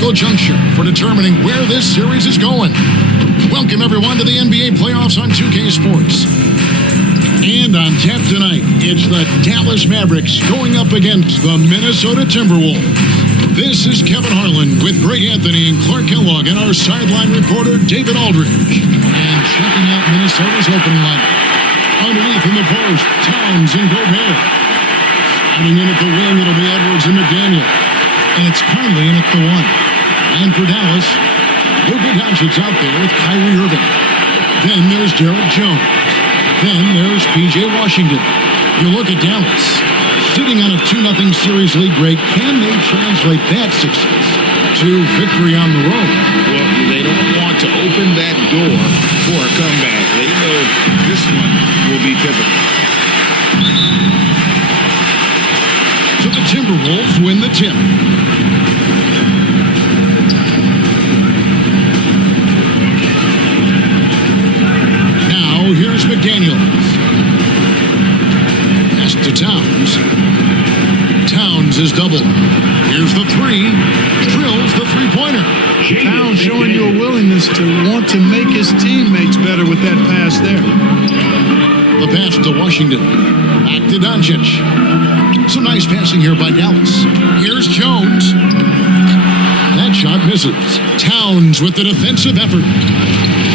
critical juncture for determining where this series is going. Welcome, everyone, to the NBA playoffs on 2K Sports. And on tap tonight, it's the Dallas Mavericks going up against the Minnesota Timberwolves. This is Kevin Harlan with Greg Anthony and Clark Kellogg and our sideline reporter, David Aldridge. And checking out Minnesota's opening lineup. Underneath in the post, Towns and Gobert. Starting in at the wing, it'll be Edwards and McDaniel. And it's Conley in at the one. And for Dallas, Luka Doncic's out there with Kyrie Irving. Then there's Derek Jones. Then there's P.J. Washington. You look at Dallas, sitting on a 2-0 series lead, Greg. Can they translate that success to victory on the road? Well, they don't want to open that door for a comeback. They know this one will be pivotal. So the Timberwolves win the tip. Now here's McDaniels. Pass to Towns. Towns is doubled. Here's the three. Drills the three-pointer. Towns showing you a willingness to want to make his teammates better with that pass there. The pass to Washington. Back to Doncic. Some nice passing here by Dallas. Here's Jones. That shot misses. Towns with the defensive effort.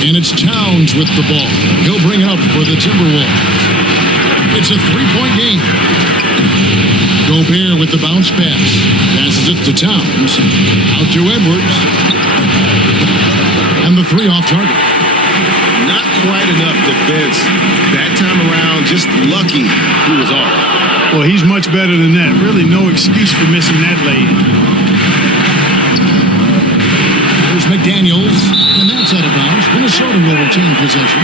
And it's Towns with the ball. He'll bring it up for the Timberwolves. It's a three-point game. Gobert with the bounce pass. Passes it to Towns. Out to Edwards. And the three off target. Not quite enough defense that time around. Just lucky he was off. Well, he's much better than that. Really no excuse for missing that late. There's McDaniels, and that's out of bounds. Minnesota will retain possession.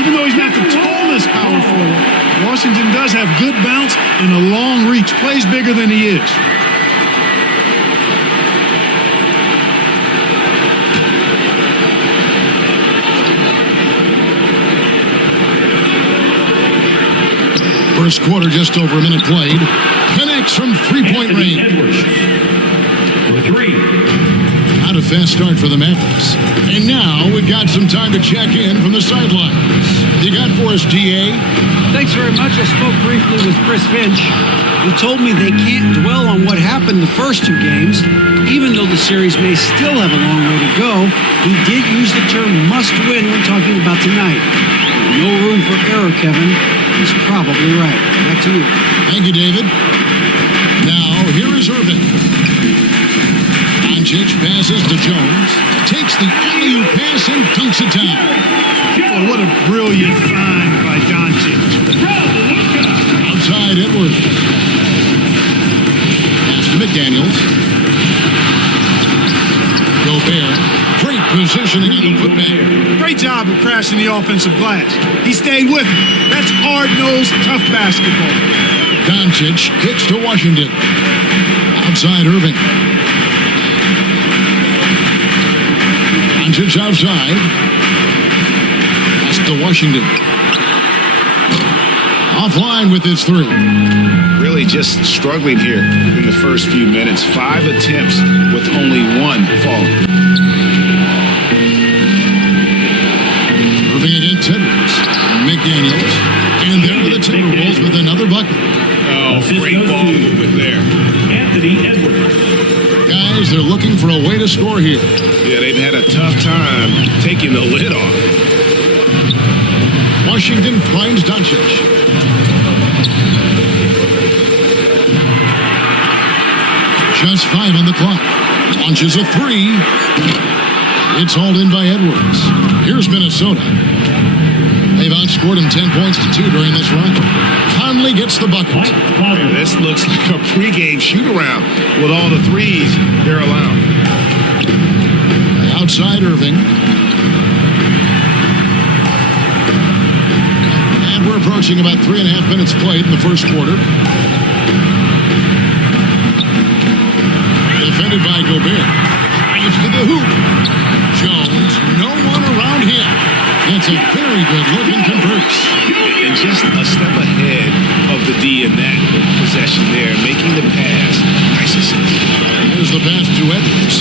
Even though he's not the tallest power forward, Washington does have good bounce and a long reach. Plays bigger than he is. First quarter, just over a minute played. Connects from three-point range. For three. Not a fast start for the Mavericks. And now we've got some time to check in from the sidelines. You got for us, DA? Thanks very much. I spoke briefly with Chris Finch, who told me they can't dwell on what happened the first two games. Even though the series may still have a long way to go, he did use the term must win when talking about tonight. No room for error, Kevin. He's probably right. Back to you. Thank you, David. Now, here is Irving. Doncic passes to Jones. Takes the alley-oop pass and dunks it down. Oh, what a brilliant find by Doncic. Outside Edwards. Pass to McDaniels. Gobert. Great positioning on the putback. Great job of crashing the offensive glass. He stayed with him. That's hard-nosed, tough basketball. Doncic kicks to Washington. Outside Irving. Doncic outside. Pass to Washington. Offline with his three. Really just struggling here in the first few minutes. 5 attempts with only one falling. Moving it in, Edwards. McDaniels. And there are the Timberwolves with another bucket. Oh, great ball movement there. Anthony Edwards. Guys, they're looking for a way to score here. Yeah, they've had a tough time taking the lid off. Washington finds Doncic. Just 5 on the clock. Launches a three. It's hauled in by Edwards. Here's Minnesota. They've outscored him 10 points to 2 during this run. Conley gets the bucket. Yeah, this looks like a pregame shoot-around with all the threes they're allowing. Outside Irving. And we're approaching about 3.5 minutes played in the first quarter. Defended by Gobert. Drives to the hoop. Jones, no one around him. That's a very good look and converts. And just a step ahead of the D in that possession there, making the pass. Nice assist. Here's Here's the pass to Edwards.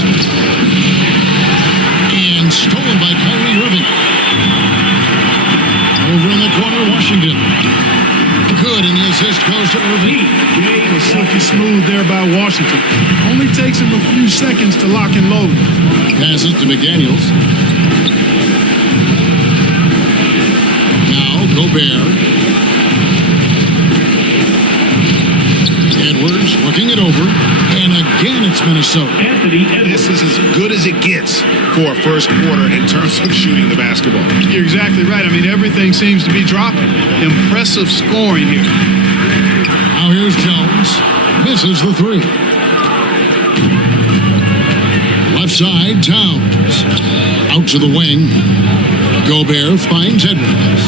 And stolen by Kyrie Irving. Over in the corner, Washington. Good, and the assist goes to Irving. Silky smooth there by Washington. Only takes him a few seconds to lock and load. Passes to McDaniels. Now Gobert. Edwards looking it over. And again, it's Minnesota. This is as good as it gets for a first quarter in terms of shooting the basketball. You're exactly right. I mean, everything seems to be dropping. Impressive scoring here. Now here's Jones. Misses the three. Left side, Towns. Out to the wing. Gobert finds Edwards.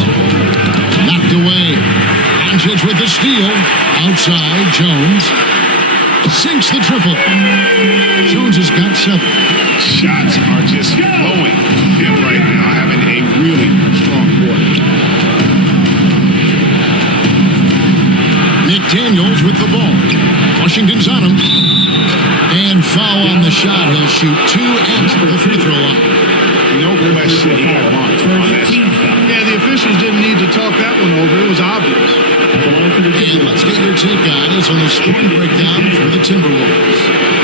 Knocked away. Doncic with the steal. Outside, Jones. Sinks the triple. Jones has got 7. Shots are just flowing from him right now, having a really strong quarter. McDaniels with the ball. Washington's on him. And foul on the shot. He'll shoot 2 at the free throw line. No question he got marked on that shot. Yeah, the officials didn't need to talk that one over. It was obvious. And let's get your take, guys, on the scoring breakdown for the Timberwolves.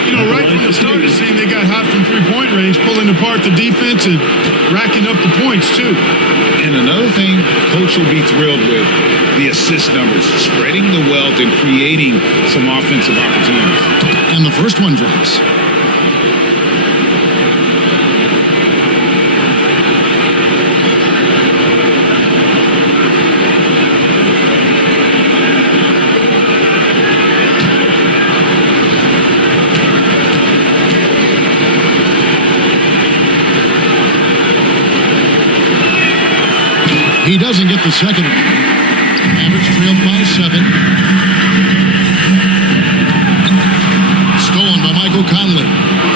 You know, right from the start, it seemed they got hot from three-point range, pulling apart the defense and racking up the points, too. And another thing Coach will be thrilled with, the assist numbers, spreading the wealth and creating some offensive opportunities. And the first one drops. He doesn't get the second one. Mavericks trailed by 7. Stolen by Michael Conley.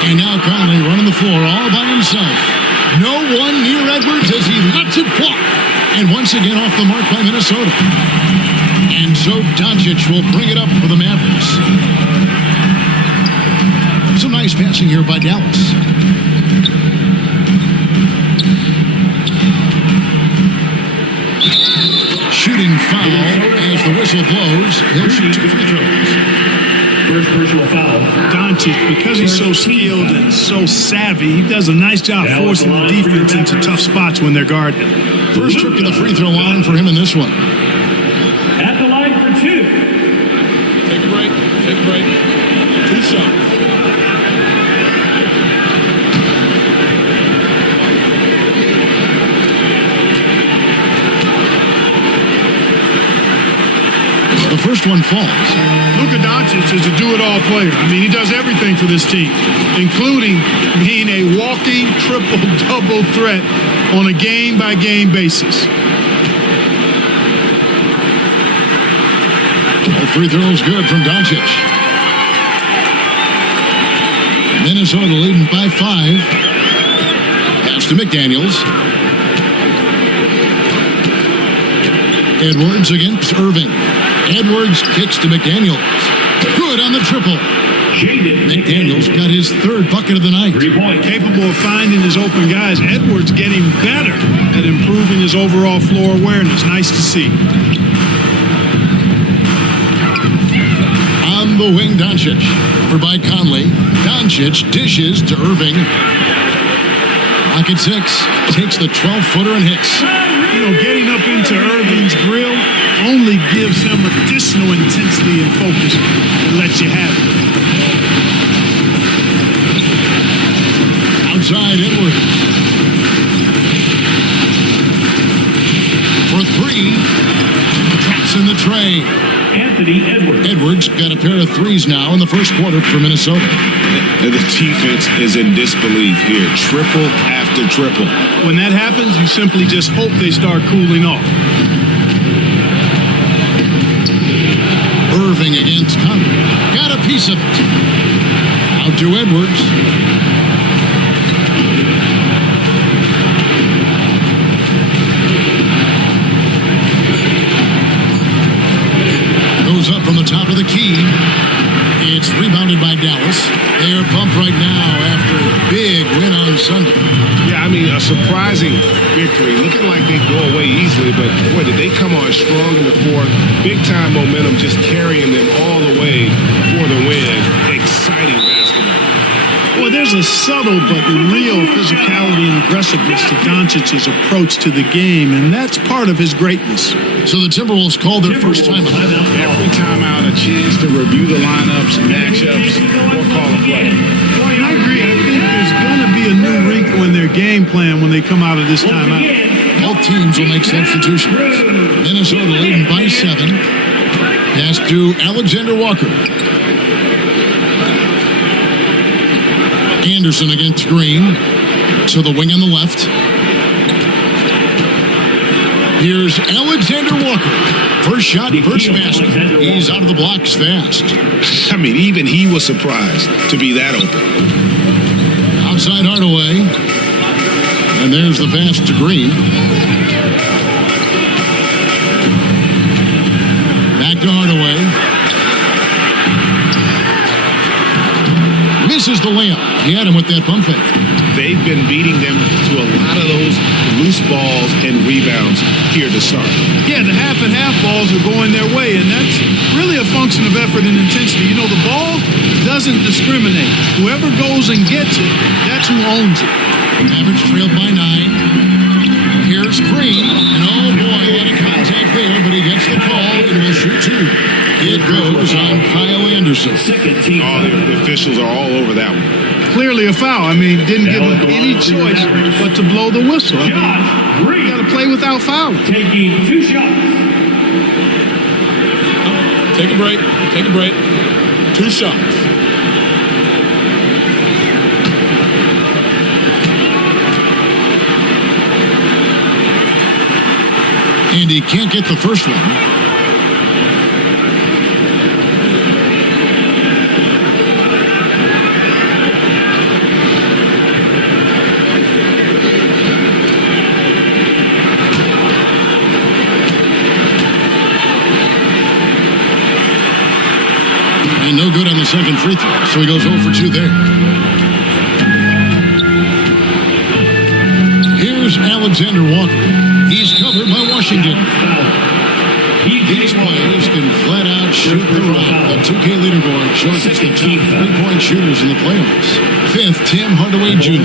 And now Conley running the floor all by himself. No one near Edwards as he lets it fly. And once again off the mark by Minnesota. And so Doncic will bring it up for the Mavericks. Some nice passing here by Dallas. Shooting foul as the whistle blows. He'll shoot 2 free throws. First personal foul. Doncic, because he's so skilled and so savvy, he does a nice job forcing the defense into tough spots when they're guarded. First trip to the free throw line for him in this one. At the line for 2. Take a break. Take a break. 2 shots. The first one falls. Luka Doncic is a do-it-all player. I mean, he does everything for this team, including being a walking triple-double threat on a game-by-game basis. All free throws good from Doncic. Minnesota leading by 5. Pass to McDaniels. Edwards against Irving. Edwards kicks to McDaniels. Good on the triple. McDaniels got his 3rd bucket of the night. 3 points. Capable of finding his open guys. Edwards getting better at improving his overall floor awareness. Nice to see. On the wing, Doncic. Over by Conley. Doncic dishes to Irving. Pocket 6. Takes the 12-footer and hits. You know, getting up into Irving's grill only gives him additional intensity and focus and lets you have it. Outside, Edwards. For 3. Drops in the tray. Anthony Edwards. Edwards got a pair of 3s now in the first quarter for Minnesota. The defense is in disbelief here. Triple after triple. When that happens, you simply just hope they start cooling off. Irving against Conley. Got a piece of it. Out to Edwards. Goes up from the top of the key. It's rebounded by Dallas. They are pumped surprising victory. Looking like they go away easily, but boy, did they come on strong in the fourth. Big time momentum just carrying them all the way for the win. Exciting basketball. Well, there's a subtle but real physicality and aggressiveness to Doncic's approach to the game, and that's part of his greatness. So the Timberwolves called their first timeout. Every timeout, a chance to review the lineups, matchups, or call a play. And I agree. I think there's going to be a new wrinkle in their game plan when they come out of this timeout. Both teams will make substitutions. Minnesota leading by 7. Pass to Alexander Walker. Anderson against Green. To the wing on the left. Here's Alexander Walker. First shot, first basket. He's out of the blocks fast. I mean, even he was surprised to be that open. Outside Hardaway. And there's the pass to Green. Back to Hardaway. Misses the layup. He had him with that pump fake. They've been beating them to a lot of those loose balls and rebounds here to start. Yeah, the half and half balls are going their way, and that's really a function of effort and intensity. You know, the ball doesn't discriminate. Whoever goes and gets it, that's who owns it. Mavericks trailed by 9. Here's Green, and oh boy, a lot of contact there, but he gets the call and will shoot 2. It goes on Kyle Anderson. Second team. Oh, the officials are all over that one. Clearly a foul. I mean, didn't give him any choice but to blow the whistle. I mean, you got to play without fouling. Taking 2 shots. Take a break. Take a break. 2 shots. And he can't get the first one. And no good on the second free throw, so he goes 0 for 2 there. Here's Alexander Walker. He's covered by Washington. These players can flat out shoot the rock. The 2K leaderboard shows us the top 3-point shooters in the playoffs. 5th, Tim Hardaway Jr.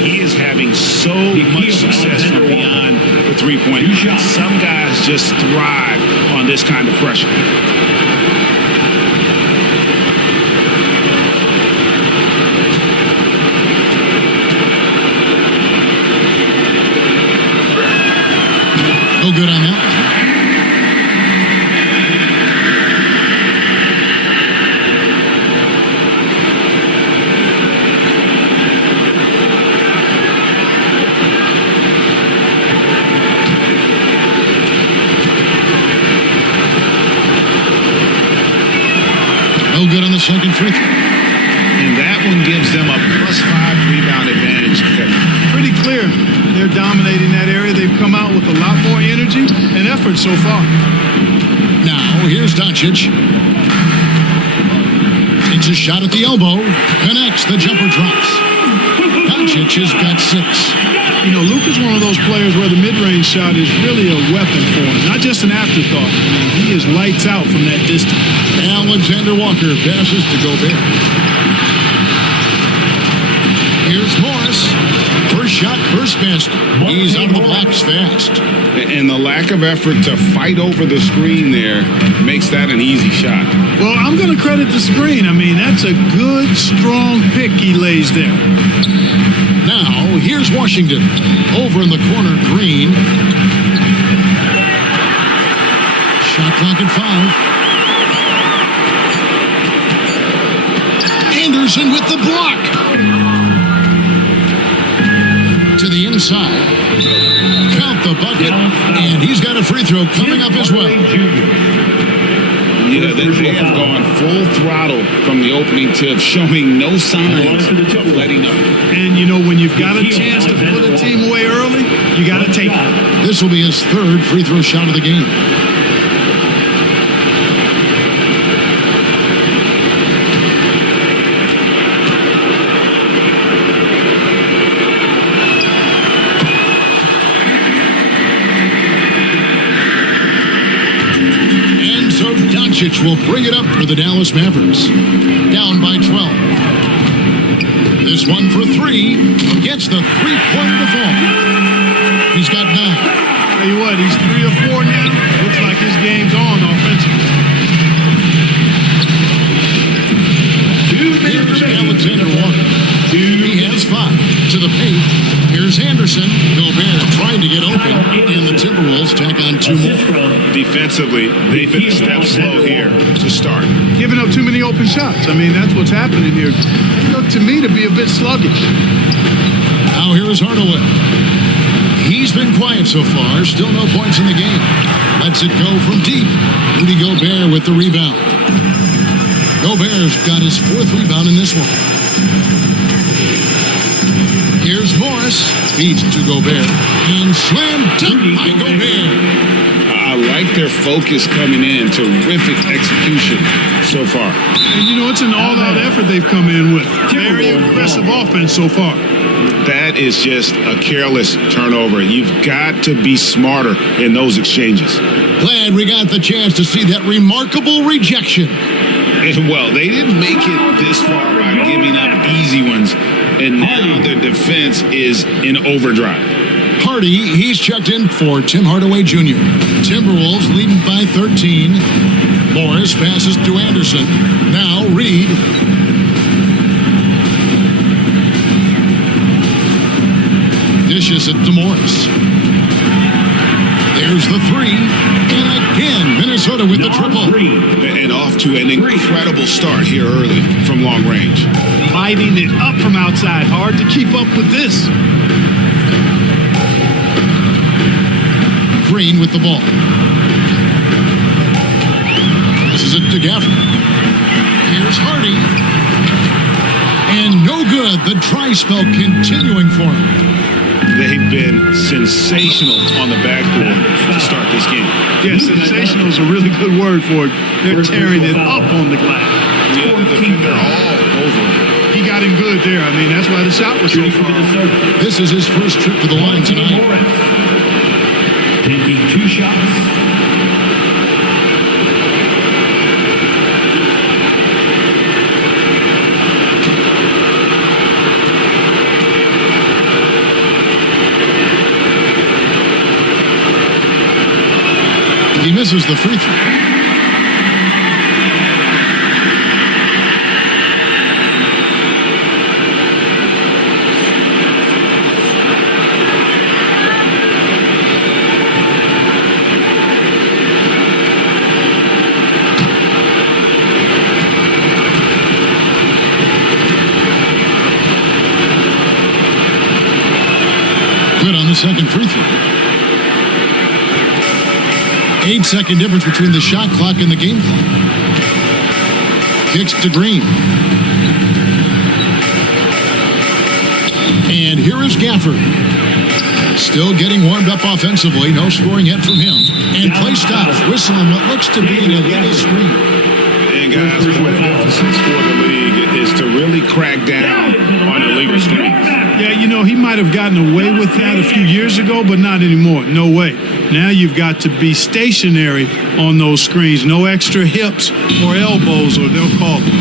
He is having so much success from beyond the 3-point. Some guys just thrive on this kind of pressure. No good on that one. No good on the second free throw. And that one gives them a +5 rebound advantage. Pretty clear. They're dominating that area. They've come out with a lot more energy and effort so far. Now, here's Doncic. Takes a shot at the elbow. Connects. The jumper drops. Doncic has got 6. You know, Luke is one of those players where the mid-range shot is really a weapon for him, not just an afterthought. I mean, he is lights out from that distance. Alexander Walker passes to Gobert. Here's Morris. First shot, first basket. He's out of the blocks fast. And the lack of effort to fight over the screen there makes that an easy shot. Well, I'm going to credit the screen. I mean, that's a good, strong pick he lays there. Now, here's Washington. Over in the corner, Green. Shot clock at 5. Anderson with the block. To the inside. Count the bucket. And he's got a free throw coming up as well. Yeah, they have gone full throttle from the opening tip, showing no signs of letting up. And, you know, when you've got a chance to put a team away early, you got to take it. This will be his 3rd free throw shot of the game. Doncic will bring it up for the Dallas Mavericks. Down by 12. This one for three. Gets the three-pointer to fall. He's got 9. Tell you what, he's 3 or 4 now. Looks like his game's on offensively. Here's Alexander Walker. He has 5 to the paint. Here's Anderson. Gobert trying to get open. And the Timberwolves tack on 2 more. Defensively, they've been a step slow here to start. Giving up too many open shots. I mean, that's what's happening here. They look to me to be a bit sluggish. Now here is Hardaway. He's been quiet so far. Still no points in the game. Lets it go from deep. Rudy Gobert with the rebound. Gobert's got his 4th rebound in this one. Here's Morris. Feeds to Gobert. And slam dunk by Gobert. I like their focus coming in. Terrific execution so far. And, you know, it's an all-out effort they've come in with. Very impressive offense so far. That is just a careless turnover. You've got to be smarter in those exchanges. Glad we got the chance to see that remarkable rejection. And, well, they didn't make it this far by giving up easy ones. And now their defense is in overdrive. Hardy, he's checked in for Tim Hardaway Jr. Timberwolves leading by 13. Morris passes to Anderson. Now Reid. Dishes it to Morris. There's the 3. And again, Minnesota with the triple. And off to an incredible start here early from long range. Lighting it up from outside. Hard to keep up with this. Green with the ball. Passes it to Gafford. Here's Hardy. And no good. The dry spell continuing for him. They've been sensational on the backboard to start this game. Yeah, sensational is a really good word for it. They're tearing it up on the glass. Yeah, the defender all over. He got him good there. I mean, that's why the shot was so far. This is his first trip to the line tonight. Taking 2 shots. He misses the free throw. Good on the second free throw. 8-second difference between the shot clock and the game clock. Kicks to Green. And here is Gafford. Still getting warmed up offensively. No scoring yet from him. And play stops. Whistle on what looks to be an illegal screen. And guys, one of the emphasis for the league is to really crack down on illegal screens. Yeah, you know, he might have gotten away with that a few years ago, but not anymore. No way. Now you've got to be stationary on those screens. No extra hips or elbows, or they'll call it.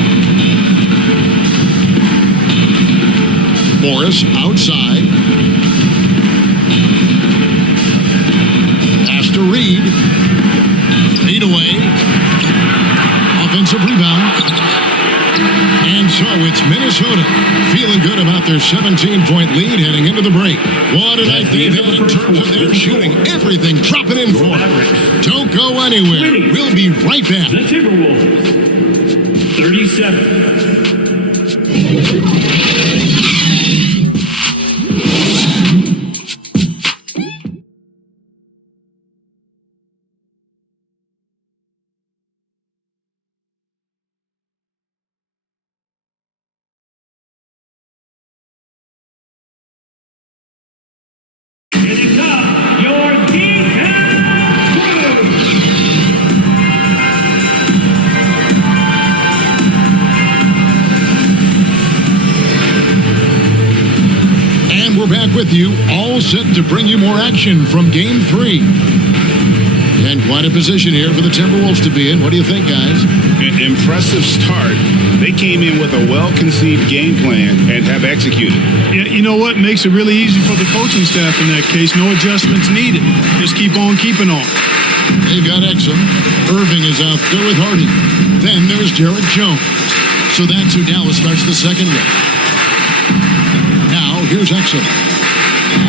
Morris outside. Pass to Reid. Fade away. Offensive rebound. And so it's Minnesota feeling good about their 17-point lead heading into the break. What a night they've had in terms of their shooting. Everything dropping in for them. Don't go anywhere. We'll be right back. The Timberwolves, 37. Getting up your defense crew. And we're back with you, all set to bring you more action from Game 3. And quite a position here for the Timberwolves to be in. What do you think, guys? Impressive start. They came in with a well-conceived game plan and have executed. Yeah, you know what? Makes it really easy for the coaching staff in that case. No adjustments needed. Just keep on keeping on. They've got Exum. Irving is out there with Hardy. Then there's Derek Jones. So that's who Dallas starts the second with. Now, here's Exum.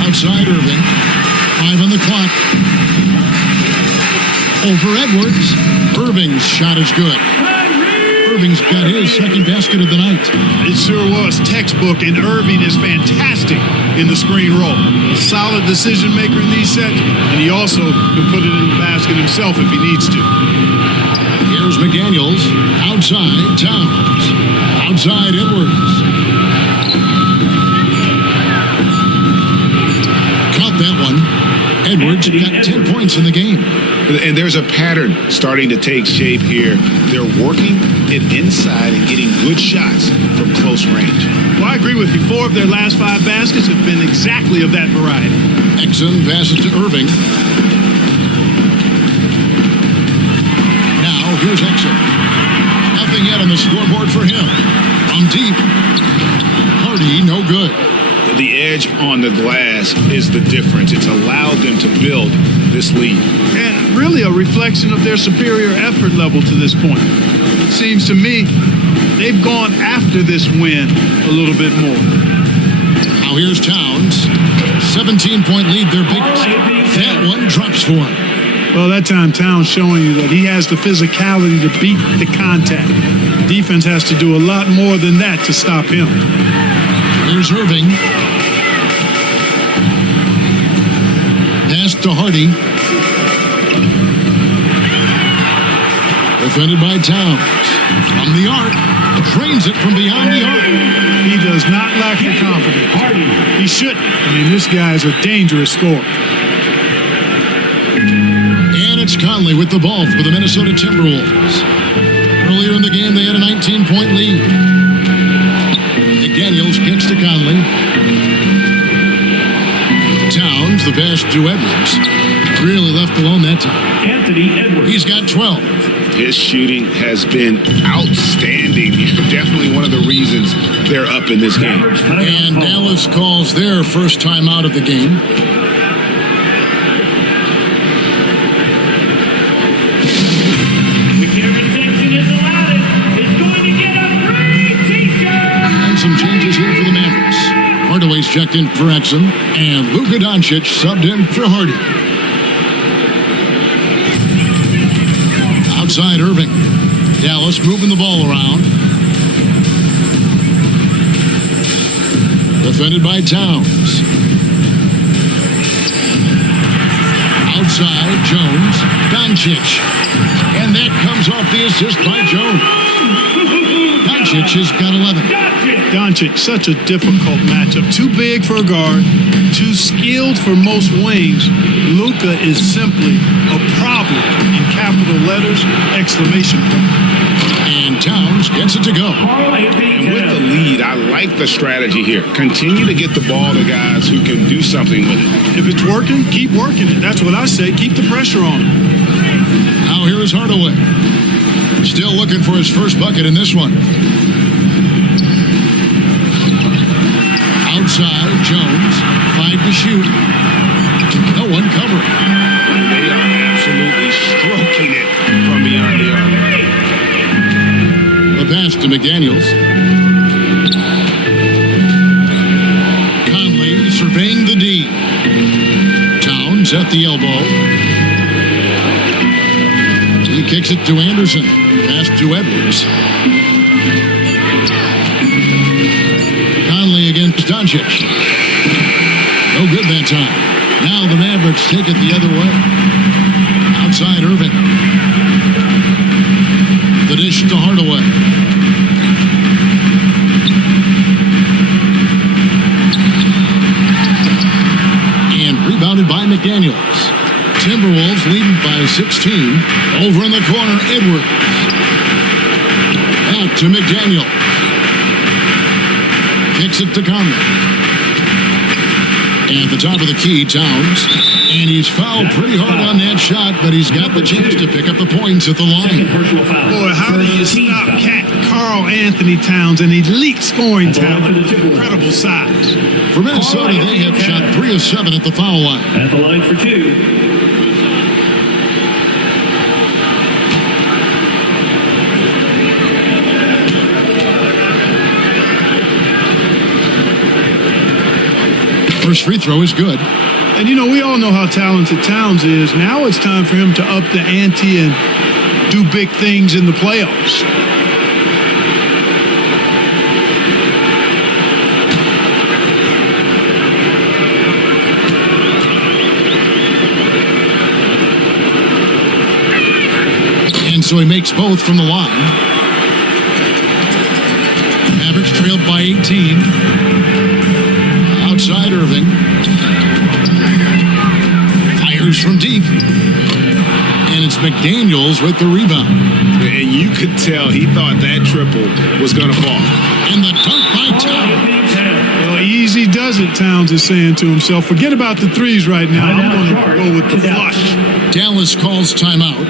Outside Irving. 5 on the clock. Over Edwards. Irving's shot is good. Irving's got his second basket of the night. It sure was textbook, and Irving is fantastic in the screen roll. A solid decision maker in these sets, and he also can put it in the basket himself if he needs to. Here's McDaniels. Outside Towns. Outside Edwards. Caught that one. Edwards got 10 points in the game. And there's a pattern starting to take shape here. They're working it inside and getting good shots from close range. Well, I agree with you. 4 of their last 5 baskets have been exactly of that variety. Exum passes to Irving. Now, here's Exum. Nothing yet on the scoreboard for him. From deep. Hardy, no good. The edge on the glass is the difference. It's allowed them to build this lead. And really a reflection of their superior effort level to this point. It seems to me they've gone after this win a little bit more. Now here's Towns. 17-point lead, their biggest. That one drops for him. Well, that time Towns showing you that he has the physicality to beat the contact. Defense has to do a lot more than that to stop him. Here's Irving. Pass to Hardy. Defended by Towns. From the arc. Drains it from beyond the arc. He does not lack the confidence. He shouldn't. I mean, this guy is a dangerous scorer. And it's Conley with the ball for the Minnesota Timberwolves. Earlier in the game, they had a 19-point lead. McDaniels kicks to Conley. Towns, the pass to Edwards. Really left alone that time. Anthony Edwards. He's got 12. His shooting has been outstanding. Definitely one of the reasons they're up in this game. And Dallas calls their first time out of the game. Whichever section is allowed is going to get a free t-shirt. And some changes here for the Mavericks. Hardaway's checked in for Exum, and Luka Doncic subbed in for Hardy. Outside Irving. Dallas moving the ball around. Defended by Towns. Outside Jones. Doncic. And that comes off the assist by Jones. Doncic has got 11. Doncic, such a difficult matchup. Too big for a guard, too skilled for most wings. Luka is simply a problem in capital letters, exclamation point. And Towns gets it to go. And with the lead, I like the strategy here. Continue to get the ball to guys who can do something with it. If it's working, keep working it. That's what I say. Keep the pressure on him. Now here is Hardaway. Still looking for his first bucket in this one. Outside, Jones. 5 to shoot. No one covering. They are absolutely stroking it from beyond the arc. The pass to McDaniels. Conley surveying the D. Towns at the elbow. He kicks it to Anderson. Pass to Edwards. Conley against Doncic. No good that time. Now the Mavericks take it the other way. Outside Irving. The dish to Hardaway. And rebounded by McDaniels. Timberwolves leading by 16. Over in the corner, Edwards. Back to McDaniels. Kicks it to Conley. And at the top of the key, Towns. And he's fouled pretty hard on that shot, but he's got the chance to pick up the points at the line. Personal foul. Boy, how do you stop Karl-Anthony Towns, an elite scoring talent, incredible size? For Minnesota, they have shot 3 of 7 at the foul line. At the line for 2. First free throw is good. And, you know, we all know how talented Towns is. Now it's time for him to up the ante and do big things in the playoffs. And so he makes both from the line. Mavericks trailed by 18. Outside Irving. Fires from deep. And it's McDaniels with the rebound. And you could tell he thought that triple was going to fall. And the dunk by Towns. Well, easy does it, Towns is saying to himself. Forget about the threes right now. I'm going to go with the flush. Dallas calls timeout.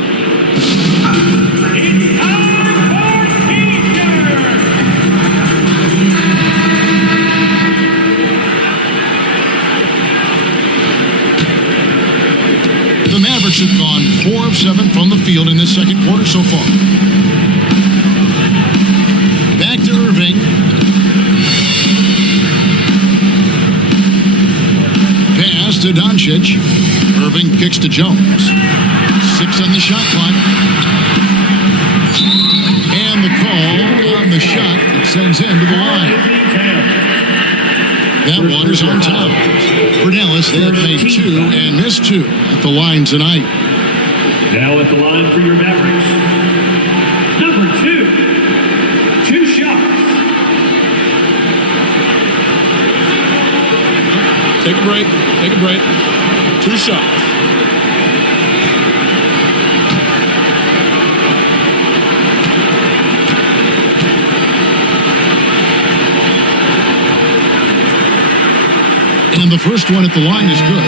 The Mavericks have gone 4 of 7 from the field in this second quarter so far. Back to Irving. Pass to Doncic. Irving kicks to Jones. 6 on the shot clock. And the call on the shot sends him to the line. That one is on Towns. For Dallas, they have made 2 and missed 2 at the line tonight. Now at the line for your Mavericks. Number 2. 2 shots. Take a break. Take a break. 2 shots. And the first one at the line is good.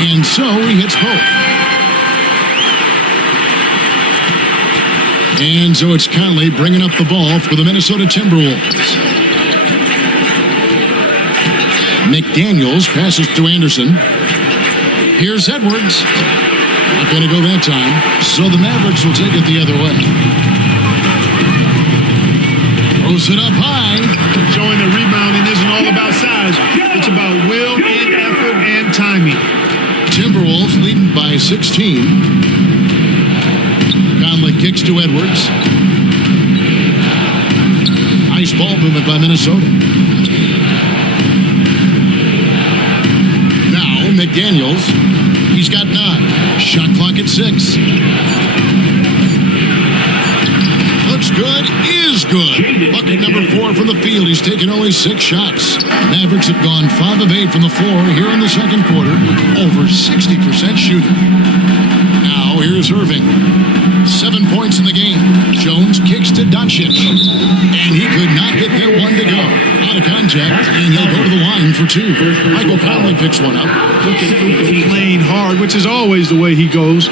And so he hits both. And so it's Conley bringing up the ball for the Minnesota Timberwolves. McDaniels passes to Anderson. Here's Edwards. Not going to go that time. So the Mavericks will take it the other way. Throws it up high. Showing that rebounding isn't all about size. It's about will and effort and timing. Timberwolves leading by 16. Conley kicks to Edwards. Nice ball movement by Minnesota. Now McDaniels. He's got 9. Shot clock at 6. Looks good. Is good. Bucket number 4 from the field. He's taken only 6 shots. Mavericks have gone 5 of 8 from the floor here in the second quarter. Over 60% shooting. Now here's Irving. 7 points in the game. Jones kicks to Doncic. And he could not get that one to go. Out of contact, and he'll go to the line for 2. Michael Conley picks one up. Playing hard, which is always the way he goes.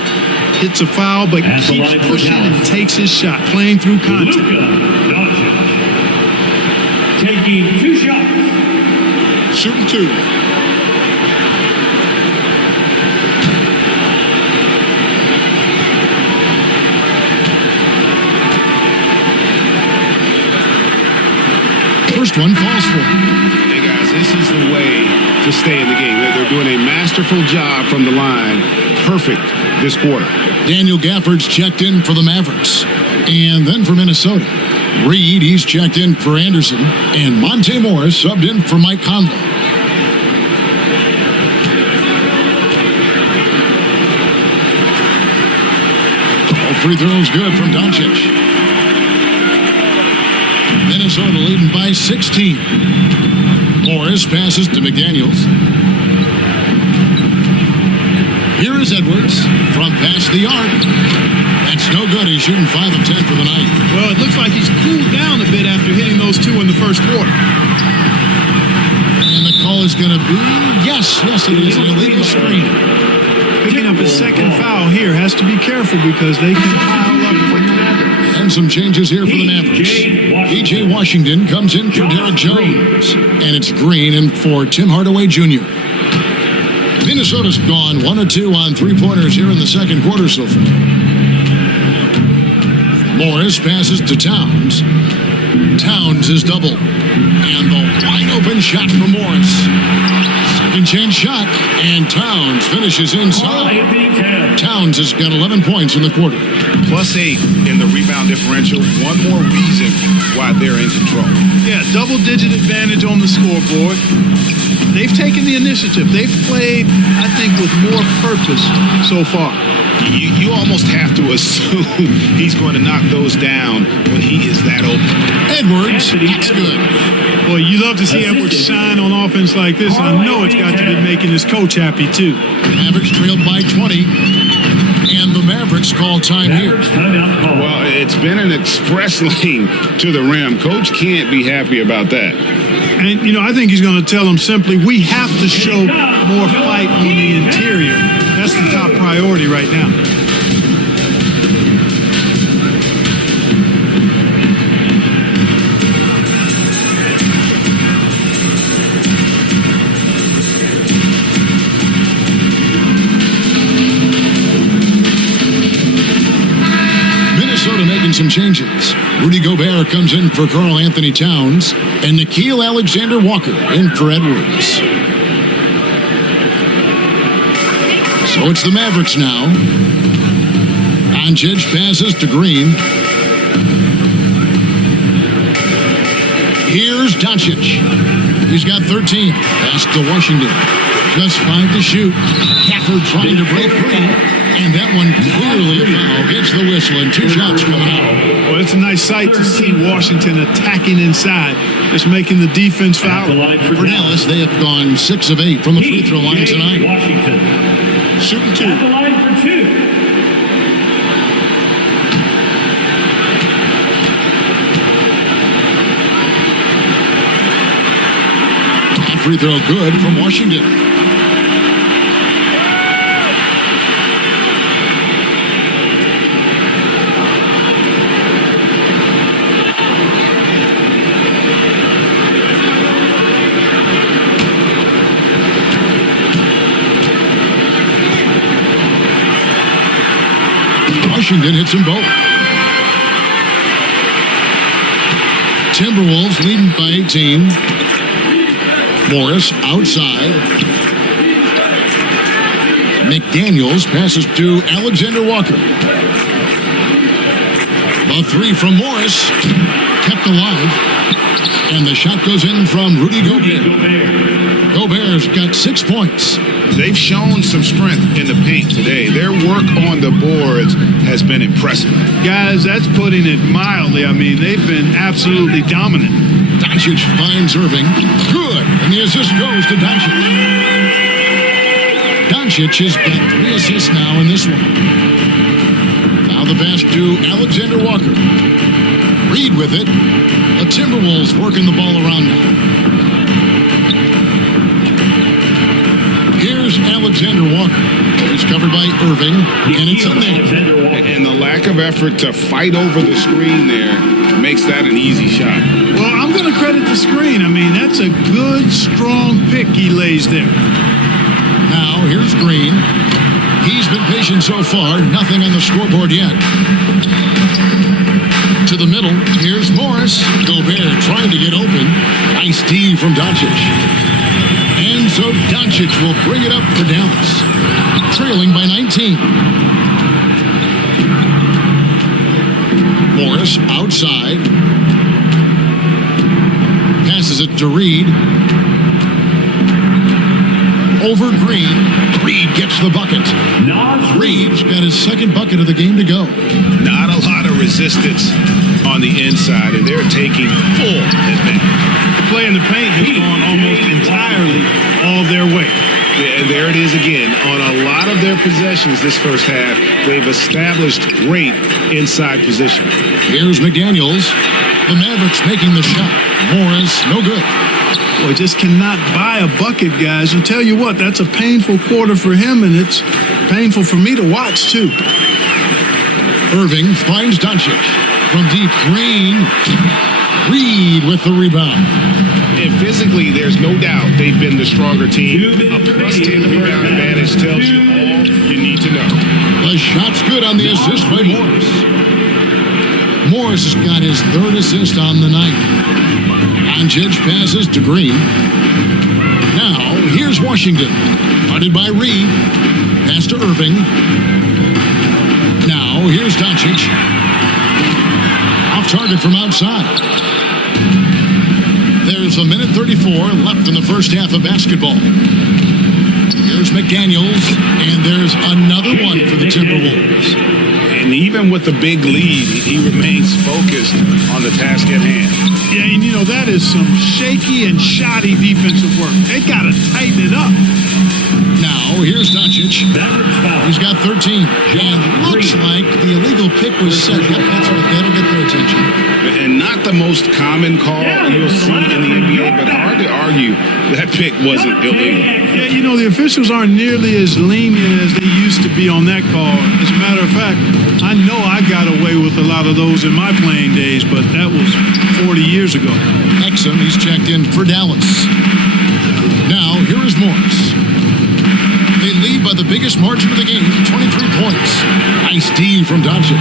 Hits a foul, but keeps pushing and takes his shot. Playing through contact. Taking 2 shots. Shooting 2. First one falls for him. Hey, guys, this is the way to stay in the game. They're doing a masterful job from the line. Perfect this quarter. Daniel Gafford's checked in for the Mavericks. And then for Minnesota, Reid, he's checked in for Anderson. And Monte Morris subbed in for Mike Conley. All free throws good from Doncic. Then Minnesota leading by 16. Morris passes to McDaniels. Here is Edwards from past the arc. That's no good. He's shooting 5 of 10 for the night. Well, it looks like he's cooled down a bit after hitting those 2 in the first quarter. And the call is going to be, yes, it is an illegal screen. Picking up his second foul here. Has to be careful because they can pile up quickly. And some changes here for the Mavericks. P.J. Washington comes in for Derek Jones. And it's Green in for Tim Hardaway Jr. Minnesota's gone 1 of 2 on three-pointers here in the second quarter so far. Morris passes to Towns. Towns is double. And the wide-open shot from Morris. Second chance shot, and Towns finishes inside. Towns has got 11 points in the quarter. +8 in the rebound differential. One more reason why they're in control. Yeah, double-digit advantage on the scoreboard. They've taken the initiative. They've played, I think, with more purpose so far. You almost have to assume he's going to knock those down when he is that open. Edwards, that's good. Boy, you love to see Edwards shine on offense like this. I know it's got to be making his coach happy, too. Mavericks trailed by 20. And the Mavericks call time here. Well, it's been an express lane to the rim. Coach can't be happy about that. And, I think he's going to tell them simply, we have to show more fight on the interior. That's the top priority right now. Minnesota making some changes. Rudy Gobert comes in for Karl-Anthony Towns, and Nickeil Alexander-Walker in for Edwards. So it's the Mavericks now. Doncic passes to Green. Here's Doncic. He's got 13. Pass to Washington. Just 5 to shoot. Gafford trying to break free. And that one clearly a foul. Gets the whistle and 2 shots coming out. Well, it's a nice sight to see Washington attacking inside. Just making the defense foul. For Dallas, they have gone 6 of 8 from the free throw line tonight. Washington. Shooting 2. At the line for 2. That free throw good from Washington. Washington hits them both. Timberwolves leading by 18. Morris outside. McDaniels passes to Alexander Walker. The 3 from Morris kept alive. And the shot goes in from Rudy Gobert. Gobert's got 6 points. They've shown some strength in the paint today. Their work on the boards has been impressive. Guys, that's putting it mildly. I mean, they've been absolutely dominant. Doncic finds Irving. Good. And the assist goes to Doncic. Doncic has got 3 assists now in this one. Now the pass to Alexander Walker. Reid with it. The Timberwolves working the ball around now. Here's Alexander Walker. He's covered by Irving, and it's in there. And the lack of effort to fight over the screen there makes that an easy shot. Well, I'm going to credit the screen. I mean, that's a good, strong pick he lays there. Now, here's Green. He's been patient so far. Nothing on the scoreboard yet. To the middle. Here's Morris. Gobert trying to get open. Nice D from Doncic. And so Doncic will bring it up for Dallas. Trailing by 19. Morris outside. Passes it to Reid. Over Green. Reid gets the bucket. Reid's got his second bucket of the game to go. Not a lot of resistance on the inside, and they're taking full advantage. Play in the paint has gone almost entirely all their way. Yeah, and there it is again. On a lot of their possessions this first half, they've established great inside position. Here's McDaniels. The Mavericks making the shot. Morris, no good. Boy, just cannot buy a bucket, guys. And tell you what, that's a painful quarter for him, and it's painful for me to watch, too. Irving finds Doncic. From deep, Green. Reid with the rebound. And physically, there's no doubt they've been the stronger team. A +10 rebound advantage tells you all you need to know. The shot's good on the assist by Morris. Morris has got his third assist on the night. Doncic passes to Green. Now, here's Washington. Guarded by Reid. Pass to Irving. Now, here's Doncic. Off target from outside. There's a minute 34 left in the first half of basketball. Here's McDaniels, and there's another one for the Timberwolves. And even with the big lead, he remains focused on the task at hand. Yeah, and you know, that is some shaky and shoddy defensive work. They got to tighten it up. Now, here's Doncic. He's got 13. And looks like the illegal pick was set. Yep, that's right. That'll get their attention. And not the most common call you'll see in the NBA, but hard to argue that pick wasn't illegal. Yeah, you know, the officials aren't nearly as lenient as they used to be on that call. As a matter of fact, I know I got away with a lot of those in my playing days, but that was 40 years ago. Exum, he's checked in for Dallas. Now, here is Morris. They lead by the biggest margin of the game, 23 points. Nice D from Doncic.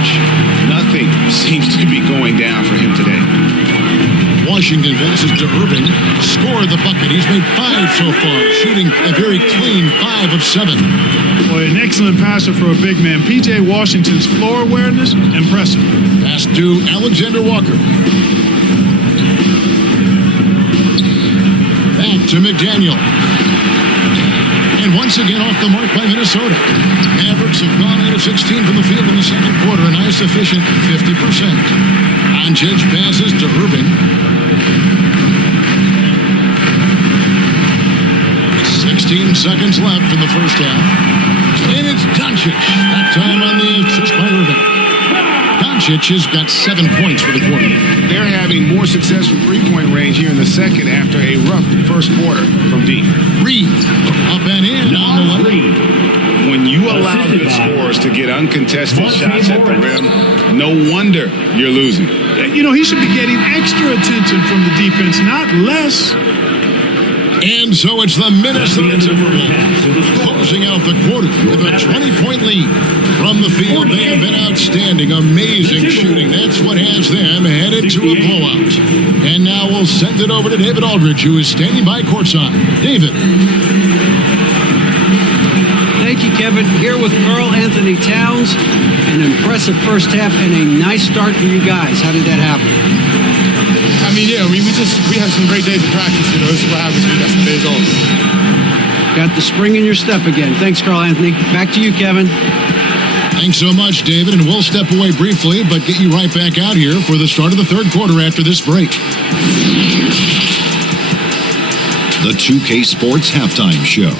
Nothing seems to be going down for him today. Washington passes to Irving. Scored the bucket. He's made 5 so far, shooting a very clean 5 of 7. Boy, an excellent passer for a big man. P.J. Washington's floor awareness, impressive. Pass to Alexander Walker. Back to McDaniel. And once again off the mark by Minnesota. Mavericks have gone 8 of 16 from the field in the second quarter. A nice efficient 50%. Doncic passes to Irving. 16 seconds left in the first half. And it's Doncic. That time on the assist by Irving. Doncic has got 7 points for the quarter. They're having more success from three-point range here in the second after a rough first quarter from deep. Reid up and in on the lane. When you allow the scorers to get uncontested shots at the rim, no wonder you're losing. You know, he should be getting extra attention from the defense, not less. And so it's the Minnesota Timberwolves closing out the quarter with a 20-point lead. From the field, they have been outstanding, amazing shooting. That's what has them headed to a blowout. And now we'll send it over to David Aldridge, who is standing by courtside. David. Thank you, Kevin. Here with Karl-Anthony Towns. An impressive first half and a nice start for you guys. How did that happen? I mean, yeah, we had some great days of practice. You know, this is what happens when you got some days off. Got the spring in your step again. Thanks, Karl-Anthony. Back to you, Kevin. Thanks so much, David. And we'll step away briefly, but get you right back out here for the start of the third quarter after this break. The 2K Sports Halftime Show.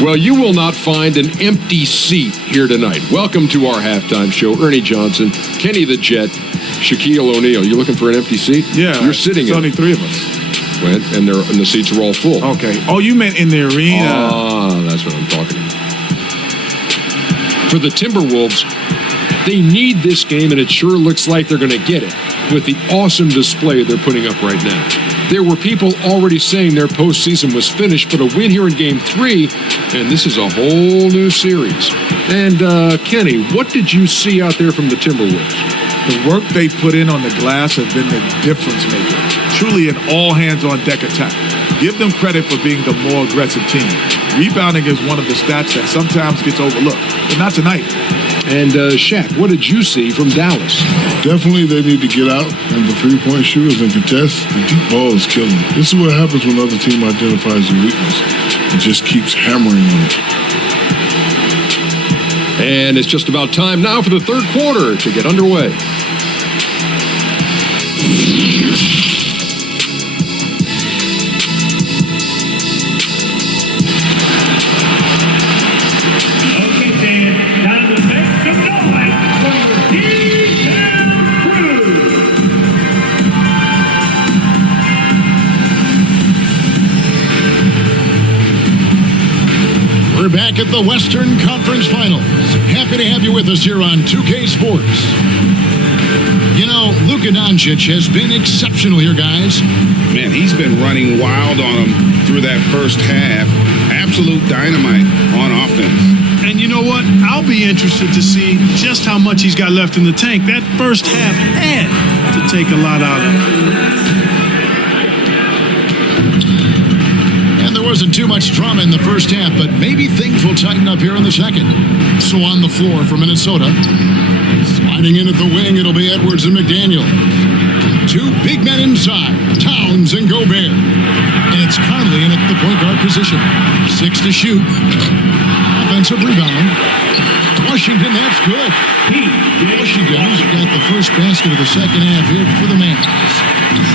Well, you will not find an empty seat here tonight. Welcome to our halftime show. Ernie Johnson, Kenny the Jet, Shaquille O'Neal. You looking for an empty seat? Yeah. You're sitting in it. Only 3 of us. Went, and the seats are all full. Okay. Oh, you meant in the arena. Ah, that's what I'm talking about. For the Timberwolves, they need this game, and it sure looks like they're going to get it with the awesome display they're putting up right now. There were people already saying their postseason was finished, but a win here in Game 3, and this is a whole new series. And, Kenny, what did you see out there from the Timberwolves? The work they put in on the glass has been the difference maker. Truly an all-hands-on-deck attack. Give them credit for being the more aggressive team. Rebounding is one of the stats that sometimes gets overlooked, but not tonight. And, Shaq, what did you see from Dallas? Definitely they need to get out on the three-point shooters and contest. The deep ball is killing. This is what happens when the other team identifies the weakness and just keeps hammering on it. And it's just about time now for the third quarter to get underway. Okay, Dan, time to make some noise for your detail crew. We're back at the Western Conference Finals. Happy to have you with us here on 2K Sports. You know, Luka Doncic has been exceptional here, guys. Man, he's been running wild on him through that first half. Absolute dynamite on offense. And you know what? I'll be interested to see just how much he's got left in the tank. That first half had to take a lot out of it. And there wasn't too much drama in the first half, but maybe things will tighten up here in the second. So on the floor for Minnesota, sliding in at the wing, it'll be Edwards and McDaniel. Two big men inside, Towns and Gobert. And it's Conley in at the point guard position. 6 to shoot. Offensive rebound. Washington, that's good. Washington's got the first basket of the second half here for the Mavs.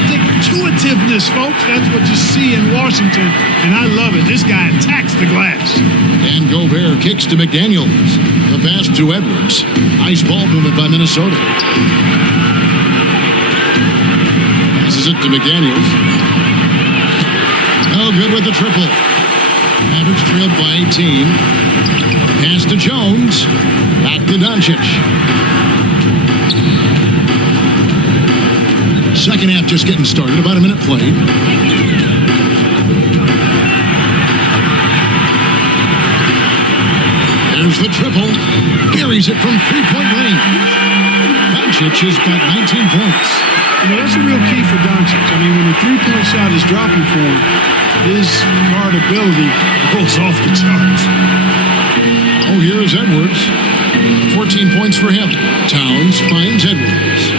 Stick-to-itiveness, folks. That's what you see in Washington, and I love it. This guy attacks the glass. And Gobert kicks to McDaniels. The pass to Edwards. Nice ball movement by Minnesota. Passes it to McDaniels. Oh, good with the triple. Mavericks trailed by 18. Pass to Jones. Back to Doncic. Second half just getting started. About a minute played. There's the triple. Carries it from three-point range. Doncic has got 19 points. You know, that's a real key for Doncic. I mean, when the three-point shot is dropping for him, his guardability goes off the charts. Oh, here's Edwards. 14 points for him. Towns finds Edwards.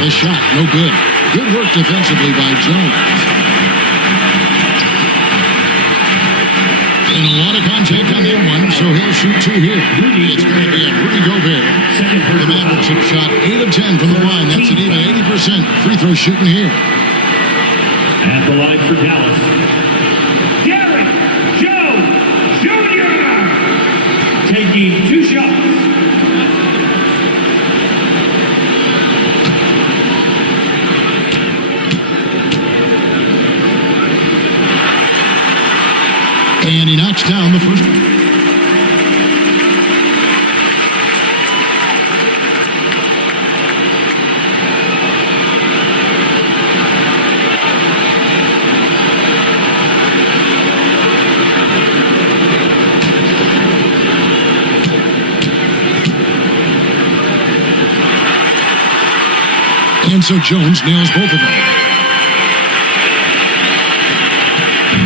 The shot, no good. Good work defensively by Jones. And a lot of contact on that one, so he'll shoot 2 here. It's going to be a Rudy Gobert. The Mavericks have shot 8 of 10 from the line. That's an even 80% free throw shooting here. At the line for Dallas, Derek Jones Jr. taking 2 shots. And he knocks down the first one. And so Jones nails both of them.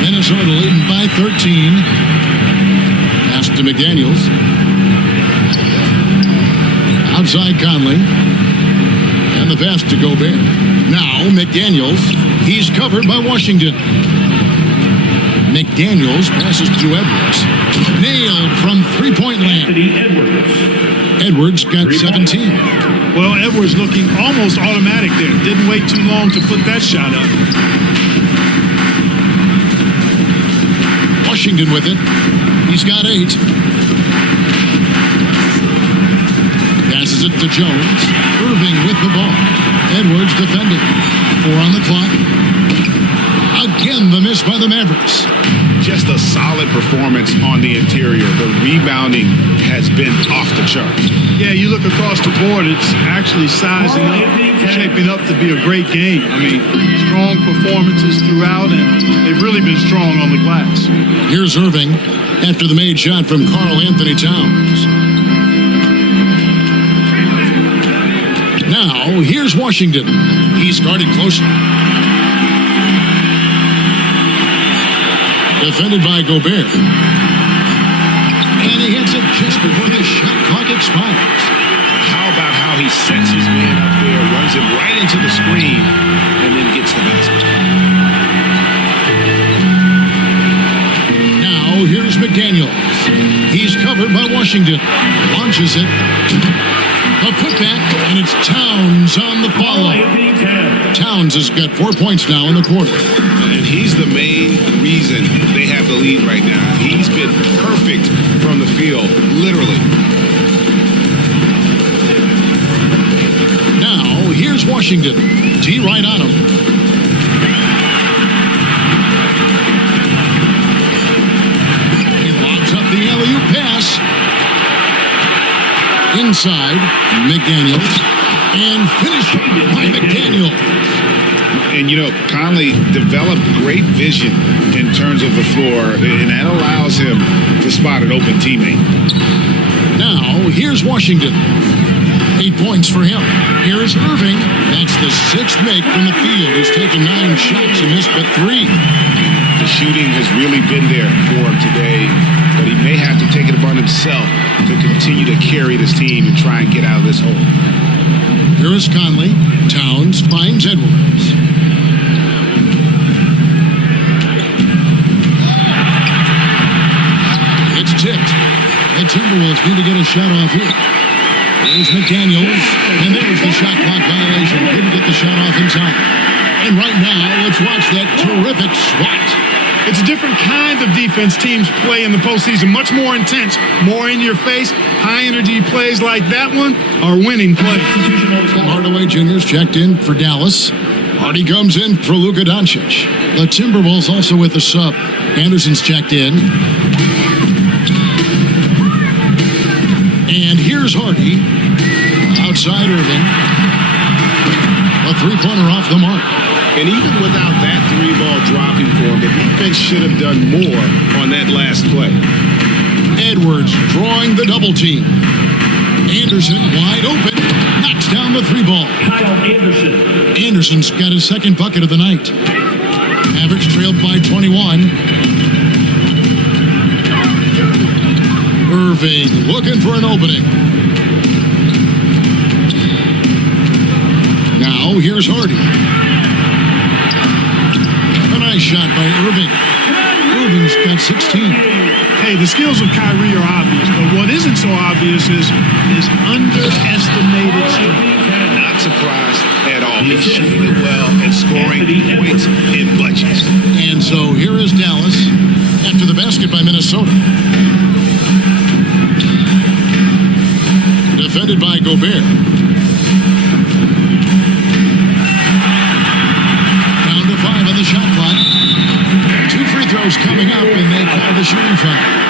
Minnesota leading by 13. Pass to McDaniels. Outside Conley. And the pass to Gobert. Now McDaniels. He's covered by Washington. McDaniels passes to Edwards. Nailed from three-point land. Edwards got 17. Well, Edwards looking almost automatic there. Didn't wait too long to put that shot up. Washington with it. He's got 8. Passes it to Jones. Irving with the ball. Edwards defending. 4 on the clock. Again, the miss by the Mavericks. Just a solid performance on the interior. The rebounding has been off the charts. Yeah, you look across the board, it's actually sizing up, shaping up to be a great game. I mean, strong performances throughout, and they've really been strong on the glass. Here's Irving after the made shot from Karl-Anthony Towns. Now, here's Washington. He's guarded closely. Defended by Gobert. And he hits it just before the shot clock expires. How about how he sets his man up there, runs him right into the screen, and then gets the basket. Now, here's McDaniels. He's covered by Washington. Launches it. A putback, and it's Towns on the follow. Towns has got 4 points now in the quarter. And he's the main reason they have the lead right now. He's been perfect from the field, literally. Now, here's Washington. D right on him. He lobs up the alley-oop pass. Inside, McDaniels. And finished by McDaniel. And, you know, Conley developed great vision in terms of the floor, and that allows him to spot an open teammate. Now, here's Washington. 8 points for him. Here's Irving. That's the 6th make from the field. He's taken 9 shots and missed but 3. The shooting has really been there for him today, but he may have to take it upon himself to continue to carry this team and try and get out of this hole. Here is Conley. Towns finds Edwards. It's tipped. The Timberwolves need to get a shot off here. There's McDaniels, and there's the shot clock violation. Couldn't get the shot off in time. And right now, let's watch that terrific swat. It's a different kind of defense teams play in the postseason. Much more intense, more in your face. High energy plays like that one are winning plays. Hardaway Jr.'s checked in for Dallas. Hardy comes in for Luka Doncic. The Timberwolves also with the sub. Anderson's checked in. And here's Hardy. Outside Irving. A three-pointer off the mark. And even without that 3-ball dropping for him, the defense should have done more on that last play. Edwards drawing the double team. Anderson wide open. Knocks down the 3-ball. Kyle Anderson. Anderson's got his second bucket of the night. Mavericks trailed by 21. Irving looking for an opening. Now here's Hardy. A nice shot by Irving. Irving's got 16. Hey, the skills of Kyrie are obvious, but what isn't so obvious is underestimated strength. Not surprised at all. He's shooting it well and scoring points in bunches. And so here is Dallas after the basket by Minnesota. Defended by Gobert. Down to 5 on the shot clock. 2 free throws coming up, and they call the shooting foul.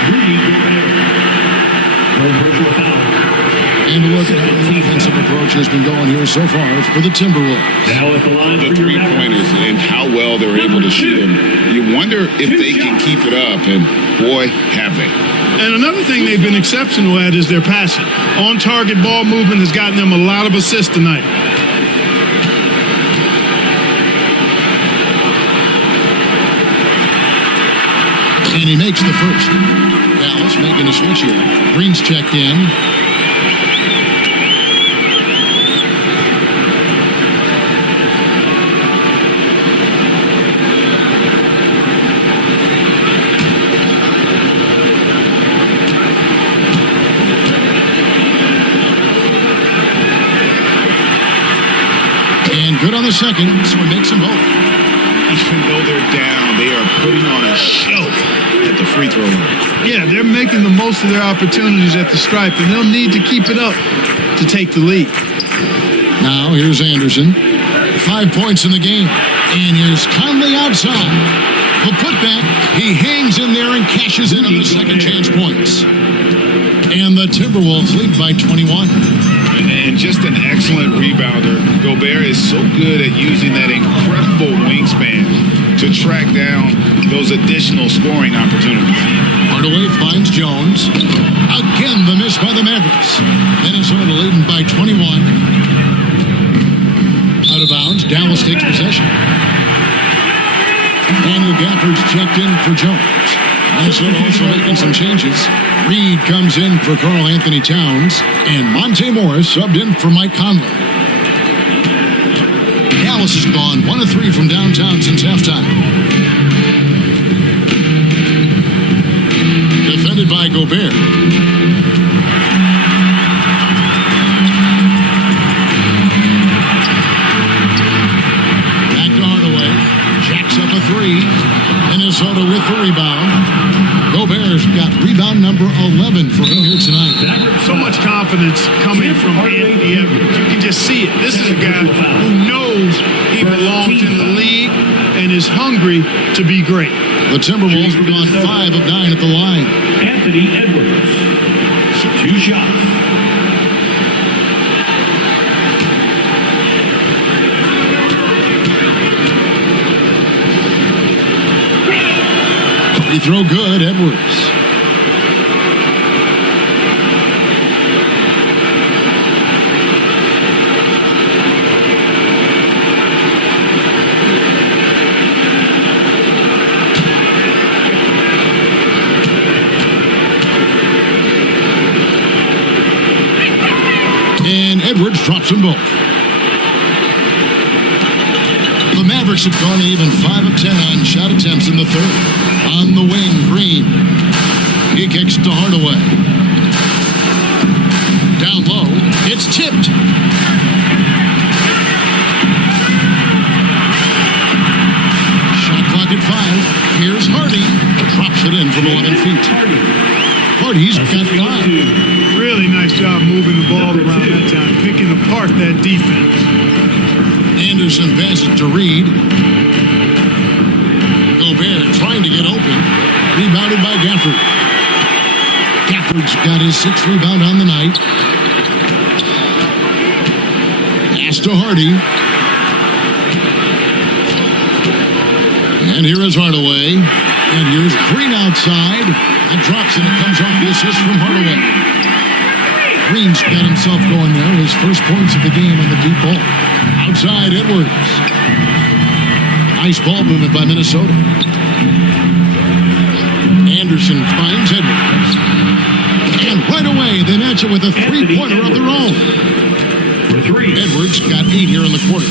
And look at how the offensive approach has been going here so far for the Timberwolves. Now at the line The for your three-pointers and how well they're able to shoot them. You wonder if they can keep it up, and boy, have they. And another thing they've been exceptional at is their passing. On-target ball movement has gotten them a lot of assists tonight. And he makes the first. Dallas making a switch here. Green's checked in. And good on the second, so he makes them both. Even though they're down, they are putting on a show at the free throw line. Yeah, they're making the most of their opportunities at the stripe, and they'll need to keep it up to take the lead. Now here's Anderson. 5 points in the game. And here's Conley outside. The putback. He hangs in there and cashes in on the second chance points. And the Timberwolves lead by 21. And just an excellent rebounder. Gobert is so good at using that incredible wingspan to track down those additional scoring opportunities. Hardaway finds Jones. Again, the miss by the Mavericks. Minnesota leading by 21. Out of bounds, Dallas takes possession. Daniel Gafford's checked in for Jones. Minnesota also making some changes. Reid comes in for Karl-Anthony Towns, and Monte Morris subbed in for Mike Conley. Dallas has gone 1 of 3 from downtown since halftime. Defended by Gobert. 3. Minnesota with the rebound. Gobert's got rebound number 11 for him here tonight. So much confidence coming from Anthony Edwards. You can just see it. This is a guy who knows he belongs in the league and is hungry to be great. The Timberwolves have gone 5 of 9 at the line. Anthony Edwards. 2 shots. Free throw good, Edwards. And Edwards drops them both. The Mavericks have gone even 5 of 10 on shot attempts in the third. On the wing, Green. He kicks to Hardaway. Down low, it's tipped. Shot clock at 5. Here's Hardy. Drops it in from 11 feet. Hardy's got 5. Really nice job moving the ball around that time, picking apart that defense. Anderson passes to Reid. Gobert trying to get open. Rebounded by Gafford. Gafford's got his 6th rebound on the night. Pass to Hardy. And here is Hardaway. And here's Green outside. And drops and it comes off the assist from Hardaway. Green's got himself going there. His first points of the game on the deep ball. Outside Edwards. Nice ball movement by Minnesota. Anderson finds Edwards. And right away, they match it with a 3-pointer of their own. Edwards got 8 here in the quarter.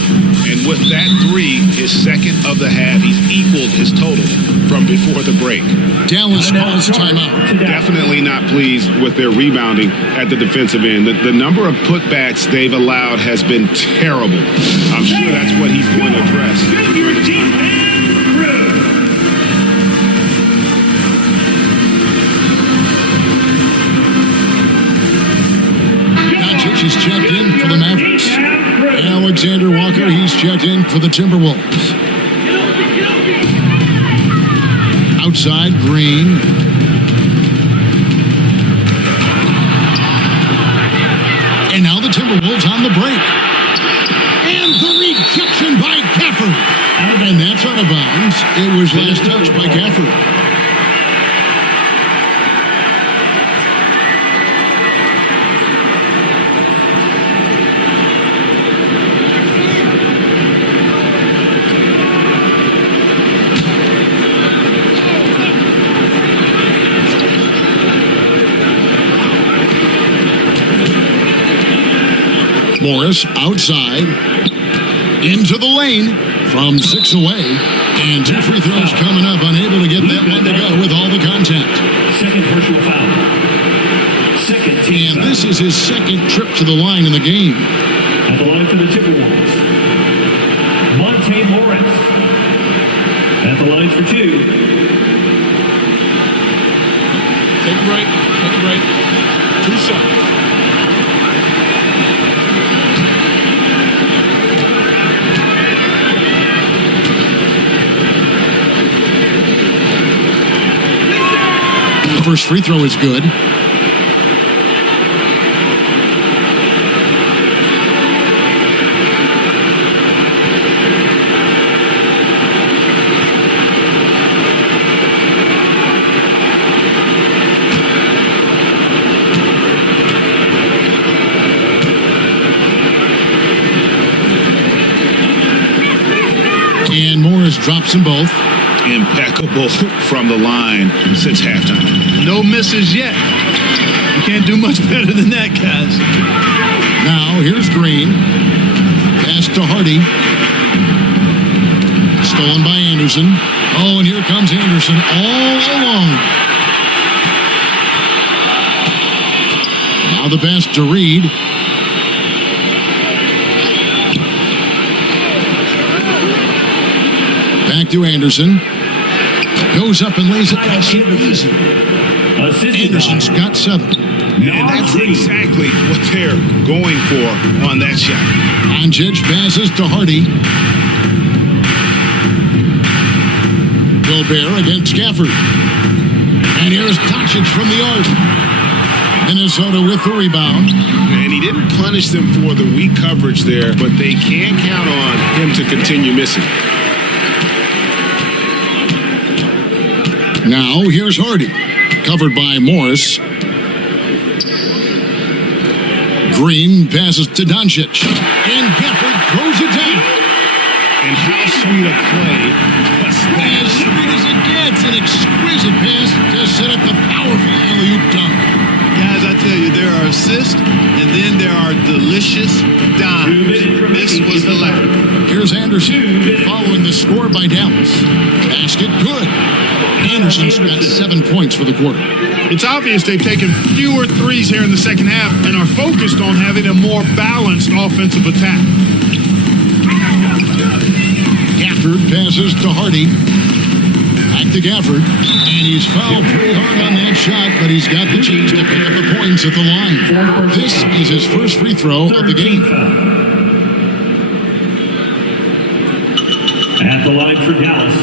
And with that 3, his second of the half, he's equaled his total from before the break. Dallas calls timeout. Definitely not pleased with their rebounding at the defensive end. The number of putbacks they've allowed has been terrible. I'm sure that's what he's going to address during the time. He's checked in for the Mavericks. Alexander Walker, he's checked in for the Timberwolves. Outside, Green. And now the Timberwolves on the break. And the rejection by Gafford. And that's out of bounds. It was last touched by Gafford. Morris outside, into the lane, from 6 away, and 2 free throws coming up, unable to get that one to go with all the contact. Second personal foul. Second team and this is his second trip to the line in the game. At the line for the Timberwolves, Monte Morris. At the line for 2. Take a break. Take a break. 2 shots. First free throw is good. And Morris drops them both. Impeccable from the line since halftime. No misses yet. You can't do much better than that, guys. Now, here's Green. Pass to Hardy. Stolen by Anderson. Oh, and here comes Anderson all alone. Now the pass to Reid. Back to Anderson. Goes up and lays it nice and easy. Anderson's got 7. And that's exactly what they're going for on that shot. Doncic passes to Hardy. Gobert against Gafford. And here's Doncic from the arc. Minnesota with the rebound. And he didn't punish them for the weak coverage there, but they can't count on him to continue missing. Now here's Hardy. Covered by Morris. Green passes to Doncic. And Gafford throws it down. And how sweet a play. As sweet as it gets. An exquisite pass to set up the powerful alley-oop dunk. Guys, I tell you, there are assists, and then there are delicious dimes. This was the latter. Here's Anderson following the score by Dallas. Basket good. Anderson's got 7 points for the quarter. It's obvious they've taken fewer threes here in the second half and are focused on having a more balanced offensive attack. Gafford passes to Hardy. Back to Gafford. And he's fouled pretty hard on that shot, but he's got the chance to pick up the points at the line. This is his first free throw of the game. At the line for Dallas,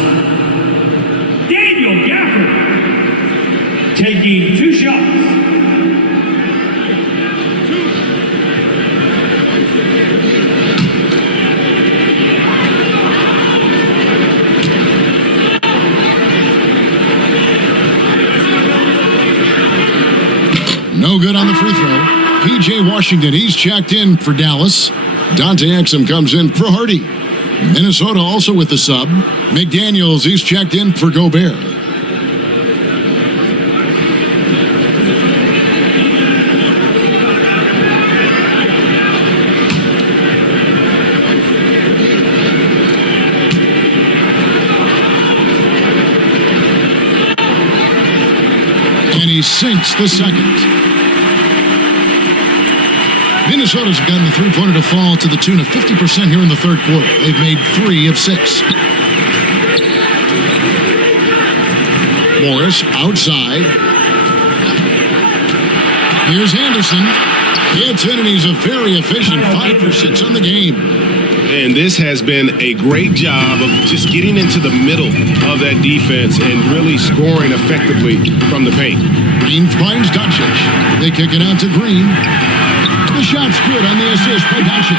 Daniel Gafford. Taking 2 shots. No good on the free throw. P.J. Washington, he's checked in for Dallas. Dante Exum comes in for Hardy. Minnesota also with the sub. McDaniels, he's checked in for Gobert. And he sinks the second. Minnesota's gotten the three-pointer to fall to the tune of 50% here in the third quarter. They've made 3 of 6. Morris outside. Here's Anderson. Gets in, and he's a very efficient 5 for 6 on the game. And this has been a great job of just getting into the middle of that defense and really scoring effectively from the paint. Green finds Doncic. They kick it out to Green. The shot's good on the assist by Doncic.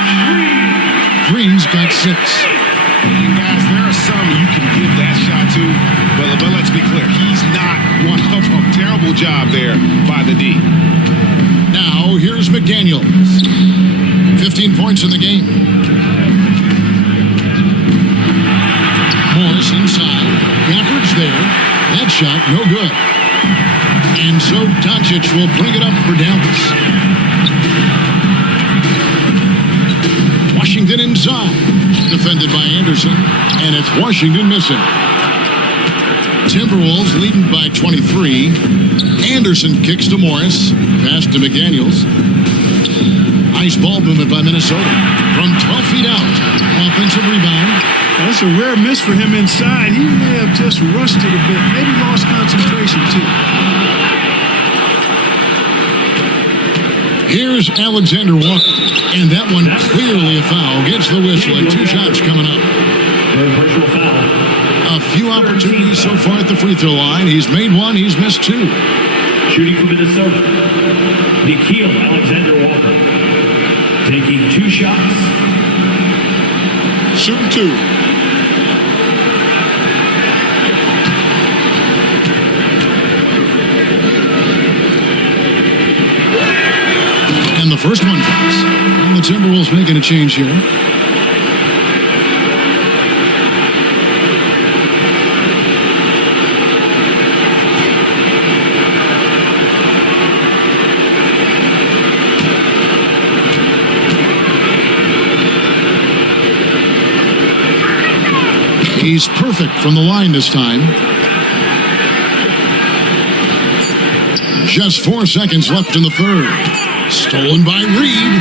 Green's got 6. Guys, there are some you can give that shot to, but let's be clear, he's not one of them. Terrible job there by the D. Now, here's McDaniels. 15 points in the game. Morris inside. Gafford's there. That shot, no good. And so Doncic will bring it up for Dallas. Washington inside. Defended by Anderson. And it's Washington missing. Timberwolves leading by 23. Anderson kicks to Morris. Pass to McDaniels. Nice ball movement by Minnesota. From 12 feet out. Offensive rebound. That's a rare miss for him inside. He may have just rushed it a bit. Maybe lost concentration, too. Here's Alexander Walker. And that one clearly a foul. Gets the whistle and 2 shots coming up. Personal foul. A few opportunities so far at the free throw line. He's made 1. He's missed 2. Shooting for Minnesota, Nickeil Alexander-Walker. Taking 2 shots. Shooting 2. And the first one drops. And the Timberwolves making a change here. He's perfect from the line this time. Just 4 seconds left in the third. Stolen by Reid.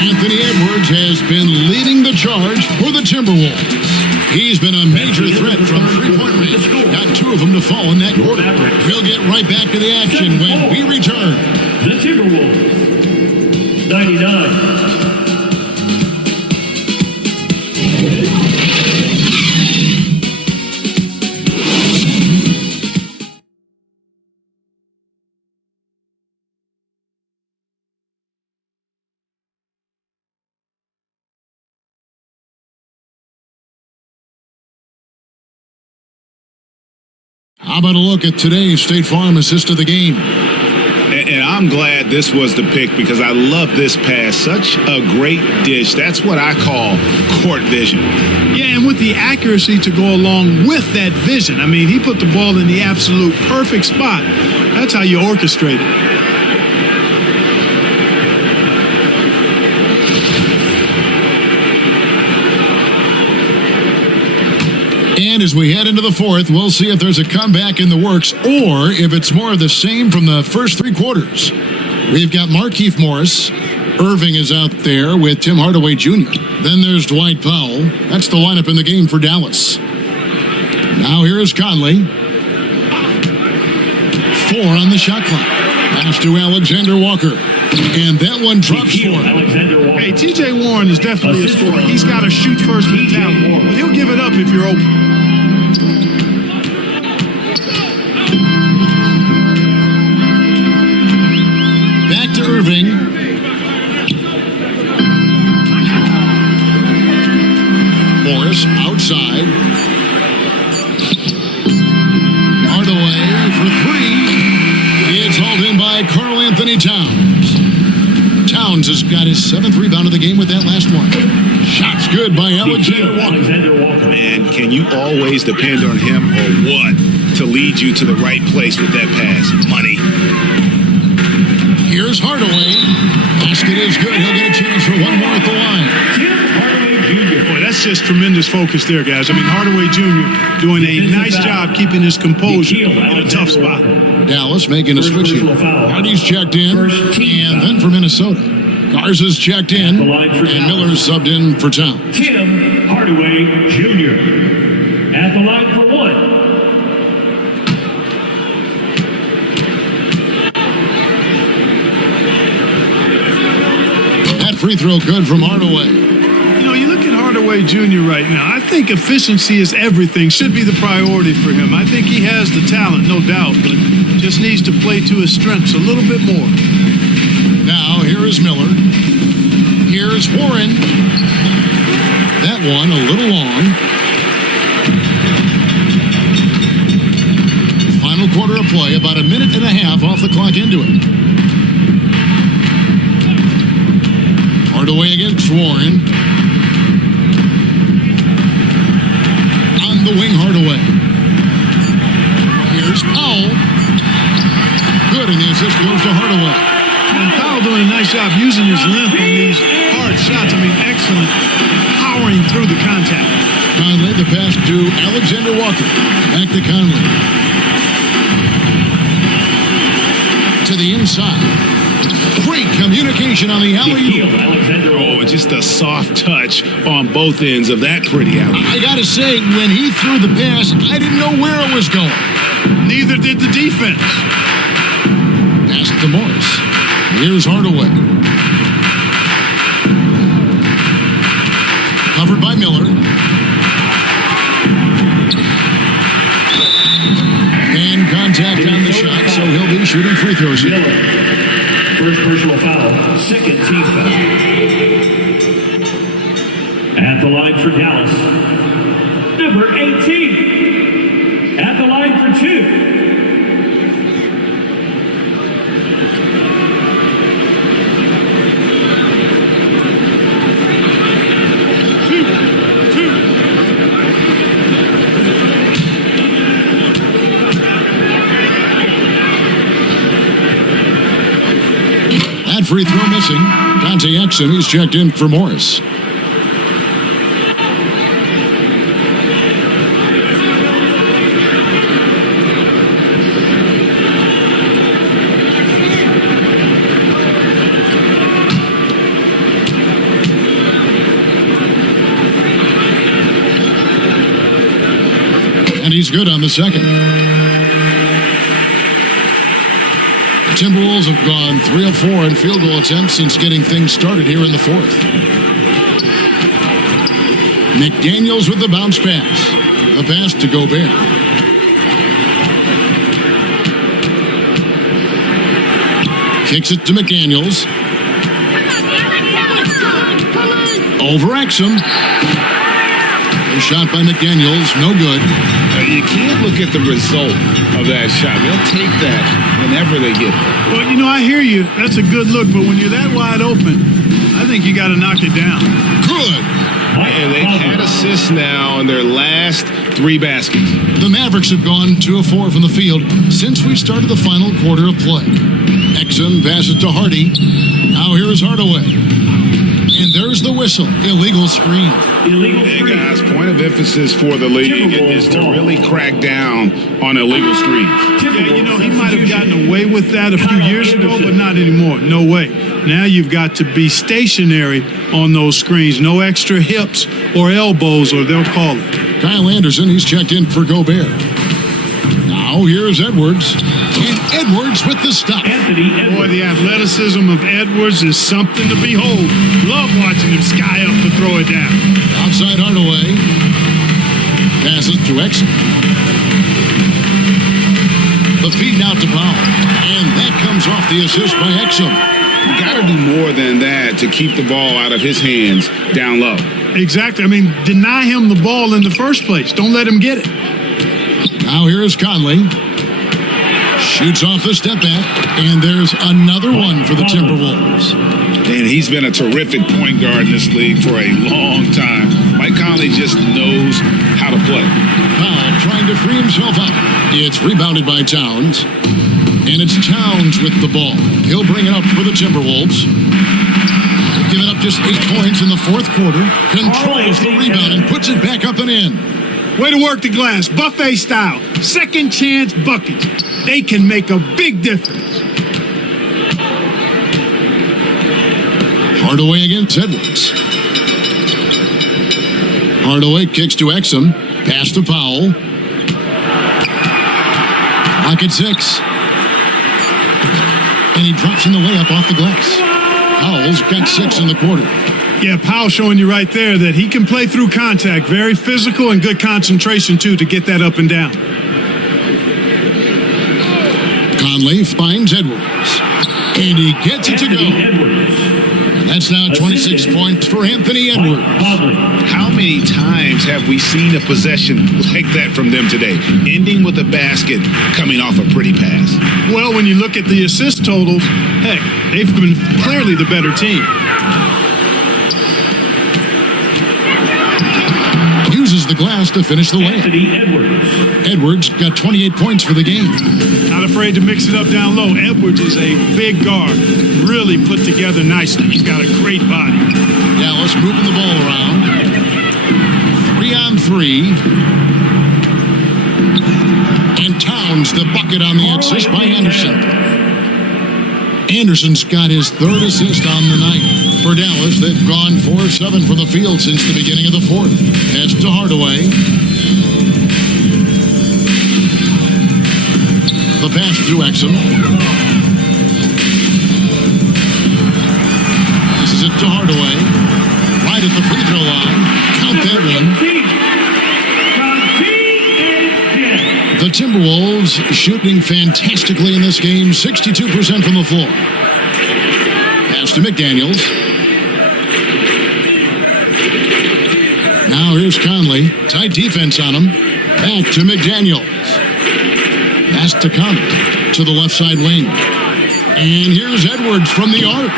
Anthony Edwards has been leading the charge for the Timberwolves. He's been a major threat from three-point range. Got 2 of them to fall in that quarter. We'll get right back to the action when we return. The Timberwolves, 99. How about a look at today's State Farm assist of the game? And I'm glad this was the pick because I love this pass. Such a great dish. That's what I call court vision. Yeah, and with the accuracy to go along with that vision. I mean, he put the ball in the absolute perfect spot. That's how you orchestrate it. And as we head into the fourth, we'll see if there's a comeback in the works or if it's more of the same from the first 3 quarters. We've got Markieff Morris. Irving is out there with Tim Hardaway Jr. Then there's Dwight Powell. That's the lineup in the game for Dallas. Now here is Conley. 4 on the shot clock. Pass to Alexander Walker. And that one drops for him. Hey, T.J. Warren is definitely a scorer. He's got to shoot first mentality. But he'll give it up if you're open. Back to Irving. Morris outside. Hardaway for 3. It's hauled in by Karl-Anthony Towns. Towns has got his 7th rebound of the game with that last one. Shot's good by Alexander Walker. Man, can you always depend on him or what to lead you to the right place with that pass? Money. Here's Hardaway. Basket is good. He'll get a chance for one more at the line. Boy, that's just tremendous focus there, guys. I mean, Hardaway Jr. doing a nice job keeping his composure in a tough spot. Dallas making a switch here. Hardy's checked in, and then for Minnesota. Garza's checked in, and Miller's subbed in for Towns. Tim Hardaway Jr. at the line for 1. That free throw good from Hardaway. You know, you look at Hardaway Jr. right now. I think efficiency is everything, should be the priority for him. I think he has the talent, no doubt, but just needs to play to his strengths a little bit more. Now, here is Miller. Here's Warren. That one a little long. Final quarter of play, about a minute and a half off the clock into it. Hardaway against Warren. On the wing, Hardaway. Here's Powell. Good, and the assist goes to Hardaway. And Powell doing a nice job using his length on these hard shots. I mean, excellent powering through the contact. Conley, the pass to Alexander Walker. Back to Conley. To the inside. Great communication on the alley-oop. Oh, just a soft touch on both ends of that pretty alley. I got to say, when he threw the pass, I didn't know where it was going. Neither did the defense. Pass to Morris. Here's Hardaway. Covered by Miller. And contact on the shot, so he'll be shooting free throws here. First personal foul, second team foul. At the line for Dallas, number 18. At the line for 2. Free throw missing. Dante Exum, he's checked in for Morris. And he's good on the second. The Timberwolves have gone 3 of 4 in field goal attempts since getting things started here in the fourth. McDaniels with the bounce pass. The pass to Gobert. Kicks it to McDaniels. Over Exum. A shot by McDaniels, no good. You can't look at the result of that shot. They'll take that whenever they get it. Well, you know, I hear you. That's a good look, but when you're that wide open, I think you got to knock it down. Good. And they've had assists now in their last 3 baskets. The Mavericks have gone 2 of 4 from the field since we started the final quarter of play. Exum passes to Hardy. Now here is Hardaway. And there's the whistle. Illegal screen. Hey, guys, point of emphasis for the league is to really crack down on illegal screens. Yeah, you know, he might have gotten away with that a few years ago, but not anymore. No way. Now you've got to be stationary on those screens. No extra hips or elbows, or they'll call it. Kyle Anderson, he's checked in for Gobert. Now here's Edwards. And Edwards with the stop. Boy, the athleticism of Edwards is something to behold. Love watching him sky up to throw it down. Outside Hardaway. Passes to Exum. The feed now to Powell. And that comes off the assist by Exum. You got to do more than that to keep the ball out of his hands down low. Exactly. I mean, deny him the ball in the first place. Don't let him get it. Now here's Conley. Shoots off the step back, and there's another one for the Timberwolves. And he's been a terrific point guard in this league for a long time. Mike Conley just knows how to play. Powell trying to free himself up. It's rebounded by Towns. And it's Towns with the ball. He'll bring it up for the Timberwolves. They've given up just 8 points in the fourth quarter. Controls the rebound and puts it back up and in. Way to work the glass, buffet style. Second chance buckets. They can make a big difference. Hardaway against Edwards. Hardaway kicks to Exum. Pass to Powell. Lock at 6. And he drops in the layup off the glass. Powell's got 6 in the quarter. Yeah, Powell showing you right there that he can play through contact. Very physical and good concentration, too, to get that up and down. Conley finds Edwards. And he gets it to go. And that's now 26 points for Anthony Edwards. How many times have we seen a possession like that from them today? Ending with a basket, coming off a pretty pass. Well, when you look at the assist totals, heck, they've been clearly the better team. Uses the glass to finish the layup. Edwards got 28 points for the game. Not afraid to mix it up down low. Edwards is a big guard. Really put together nicely. He's got a great body. Dallas moving the ball around. 3-on-3. And Towns the bucket on the assist by Anderson. Anderson's got his 3rd assist on the night. For Dallas, they've gone 4 of 7 from the field since the beginning of the fourth. Pass to Hardaway. The pass to Exum. This is it to Hardaway. Right at the free throw line. Count that one. The Timberwolves shooting fantastically in this game. 62% from the floor. Pass to McDaniels. Now here's Conley. Tight defense on him. Back to McDaniels. Pass to Conley. To the left side wing. And here's Edwards from the arc.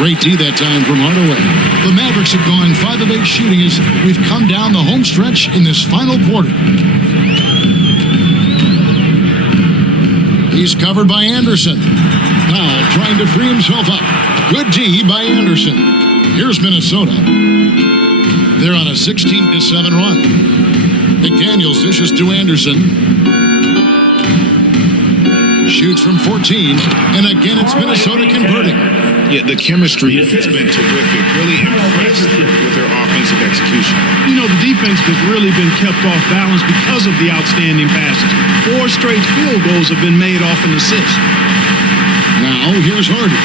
Great D that time from Hardaway. The Mavericks have gone 5 of 8 shooting as we've come down the home stretch in this final quarter. He's covered by Anderson. Powell trying to free himself up. Good D by Anderson. Here's Minnesota. They're on a 16-7 run. McDaniels dishes to Anderson. Shoots from 14. And again, it's Minnesota converting. Yeah, the chemistry has been terrific. Really impressed with their offensive execution. execution. You know, the defense has really been kept off balance because of the outstanding passes. 4 straight field goals have been made off an assist. Now, here's Hardy.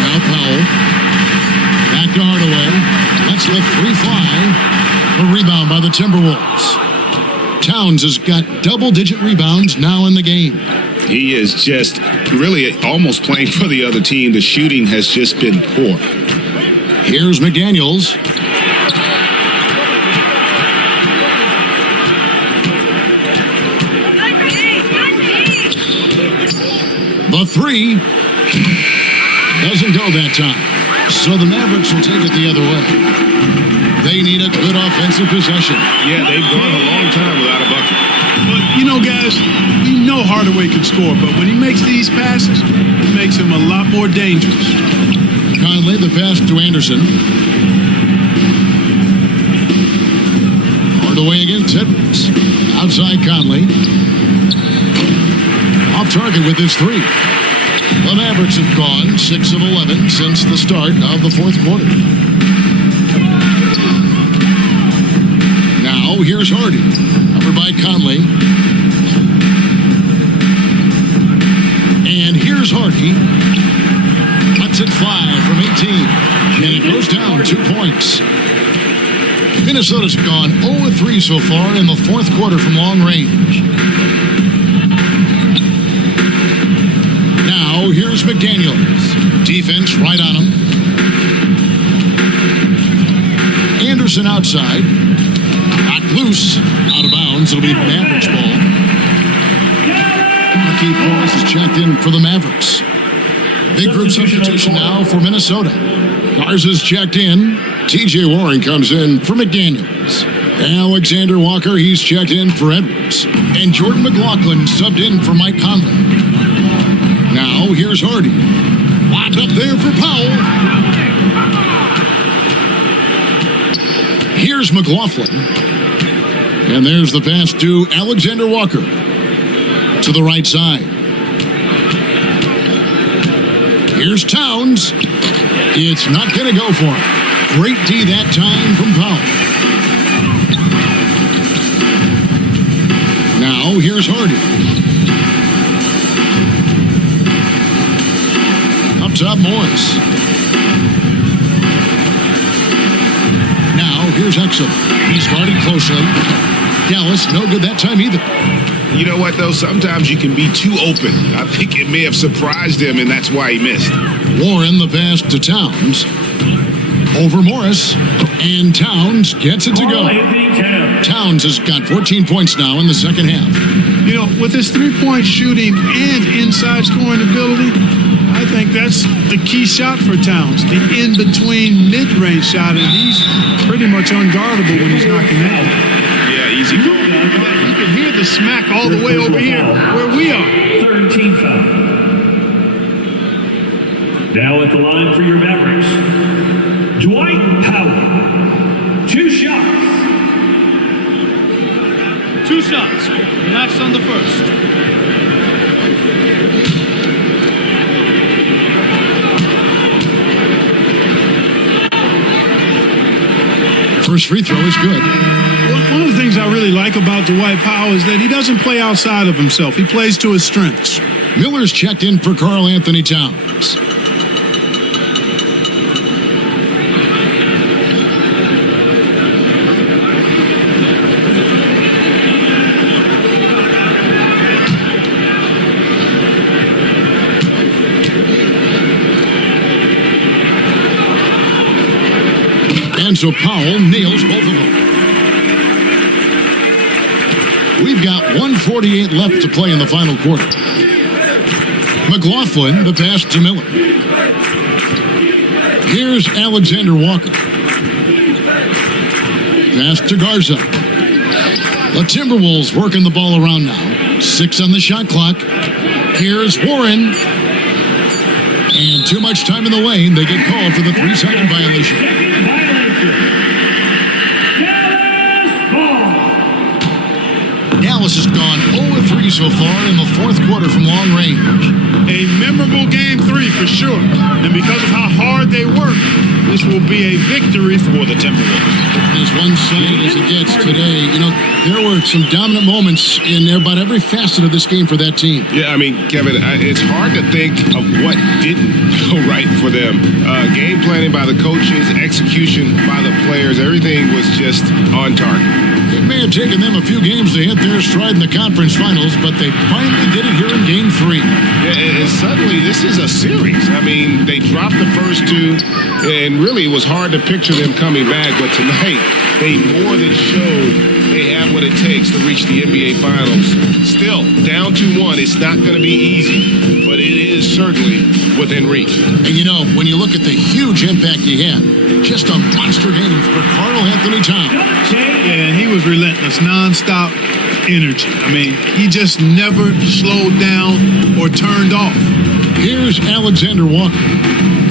Now Powell. Back to Hardaway. Lets the 3 fly. A rebound by the Timberwolves. Towns has got double-digit rebounds now in the game. He is just really almost playing for the other team. The shooting has just been poor. Here's McDaniels. The 3 doesn't go that time. So the Mavericks will take it the other way. They need a good offensive possession. Yeah, they've gone a long time without a bucket. But, you know, guys, we know Hardaway can score, but when he makes these passes, it makes him a lot more dangerous. Conley, the pass to Anderson. Hardaway against Edwards. Outside Conley. Off target with his 3. The Mavericks have gone 6 of 11 since the start of the 4th quarter. Now, here's Hardy. Covered by Conley. And here's Hardy. Lets it fly from 18. And it goes down 2 points. Minnesota's gone 0-3 so far in the 4th quarter from long range. Now, here's McDaniels. Defense right on him. Anderson outside. Knocked loose. Out of bounds. It'll be Mavericks ball. Keith Morris is checked in for the Mavericks. Big group substitution now for Minnesota. Garza's checked in. TJ Warren comes in for McDaniels. Alexander Walker, he's checked in for Edwards. And Jordan McLaughlin subbed in for Mike Conley. Now, here's Hardy. Lobbed up there for Powell. Here's McLaughlin. And there's the pass to Alexander Walker. To the right side. Here's Towns. It's not going to go for him. Great D that time from Powell. Now, here's Hardy. Up top, Morris. Now, here's Exum. He's guarded closely. Dallas, no good that time either. You know what, though? Sometimes you can be too open. I think it may have surprised him, and that's why he missed. Warren, the pass to Towns. Over Morris. And Towns gets it to go. Towns has got 14 points now in the second half. You know, with his 3-point shooting and inside scoring ability, I think that's the key shot for Towns. The in-between mid-range shot, and he's pretty much unguardable when he's knocking that. Yeah, easy goal. You can hear the smack all the way over here where we are. 3rd team foul. Now at the line for your Mavericks, Dwight Powell. 2 shots. 2 shots. Relax on the first. First free throw is good. One of the things I really like about Dwight Powell is that he doesn't play outside of himself. He plays to his strengths. Miller's checked in for Karl-Anthony Towns. And so Powell nails both of them. We've got 1:48 left to play in the final quarter. McLaughlin, the pass to Miller. Here's Alexander Walker. Pass to Garza. The Timberwolves working the ball around now. 6 on the shot clock. Here's Warren. And too much time in the lane. They get called for the 3-second violation. Dallas has gone 0-3 3 so far in the fourth quarter from long range. A memorable game 3 for sure. And because of how hard they work, this will be a victory for the Timberwolves. As one-sided as it gets today, there were some dominant moments in about every facet of this game for that team. Yeah, I mean, Kevin, it's hard to think of what didn't go right for them. Game planning by the coaches, execution by the players, everything was just on target. It may have taken them a few games to hit their stride in the conference finals, but they finally did it here in Game 3. Yeah, and suddenly this is a series. I mean, they dropped the first 2, and really it was hard to picture them coming back. But tonight, they more than showed they have what it takes to reach the NBA Finals. Still, down 2-1, it's not going to be easy, but it is certainly within reach. And when you look at the huge impact he had, just a monster game for Karl-Anthony Towns. Yeah, and he was relentless, nonstop energy. I mean, he just never slowed down or turned off. Here's Alexander Walker.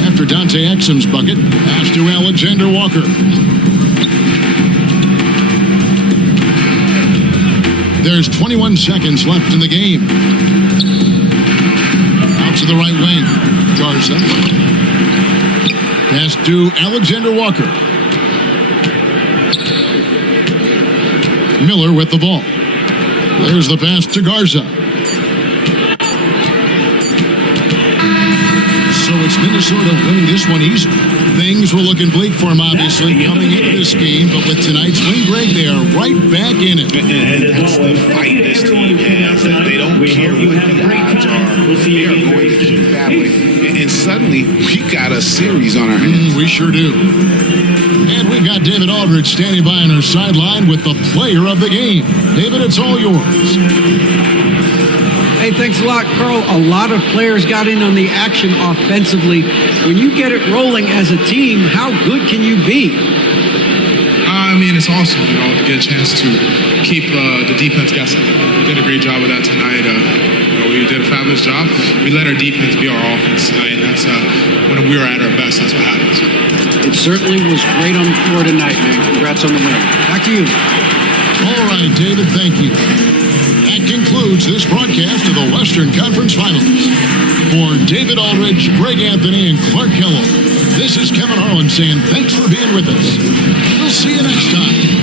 After Dante Exum's bucket, pass to Alexander Walker. There's 21 seconds left in the game. Out to the right wing. Garza. Pass to Alexander Walker. Miller with the ball. There's the pass to Garza. So it's Minnesota winning this one easy. Things were looking bleak for them, obviously, coming into this game, but with tonight's win break, they are right back in it. And that's the fight this team has. They don't care what the odds are. They are going to keep battling. And suddenly, we got a series on our hands. We sure do. And we've got David Aldridge standing by on our sideline with the player of the game. David, it's all yours. Hey, thanks a lot, Carl. A lot of players got in on the action offensively. When you get it rolling as a team, how good can you be? I mean, it's awesome, to get a chance to keep the defense guessing. We did a great job with that tonight. We did a fabulous job. We let our defense be our offense tonight, and that's when we were at our best. That's what happens. It certainly was great on the floor tonight, man. Congrats on the win. Back to you. All right, David, thank you. That concludes this broadcast of the Western Conference Finals. For David Aldridge, Greg Anthony, and Clark Kellogg, this is Kevin Harlan saying thanks for being with us. We'll see you next time.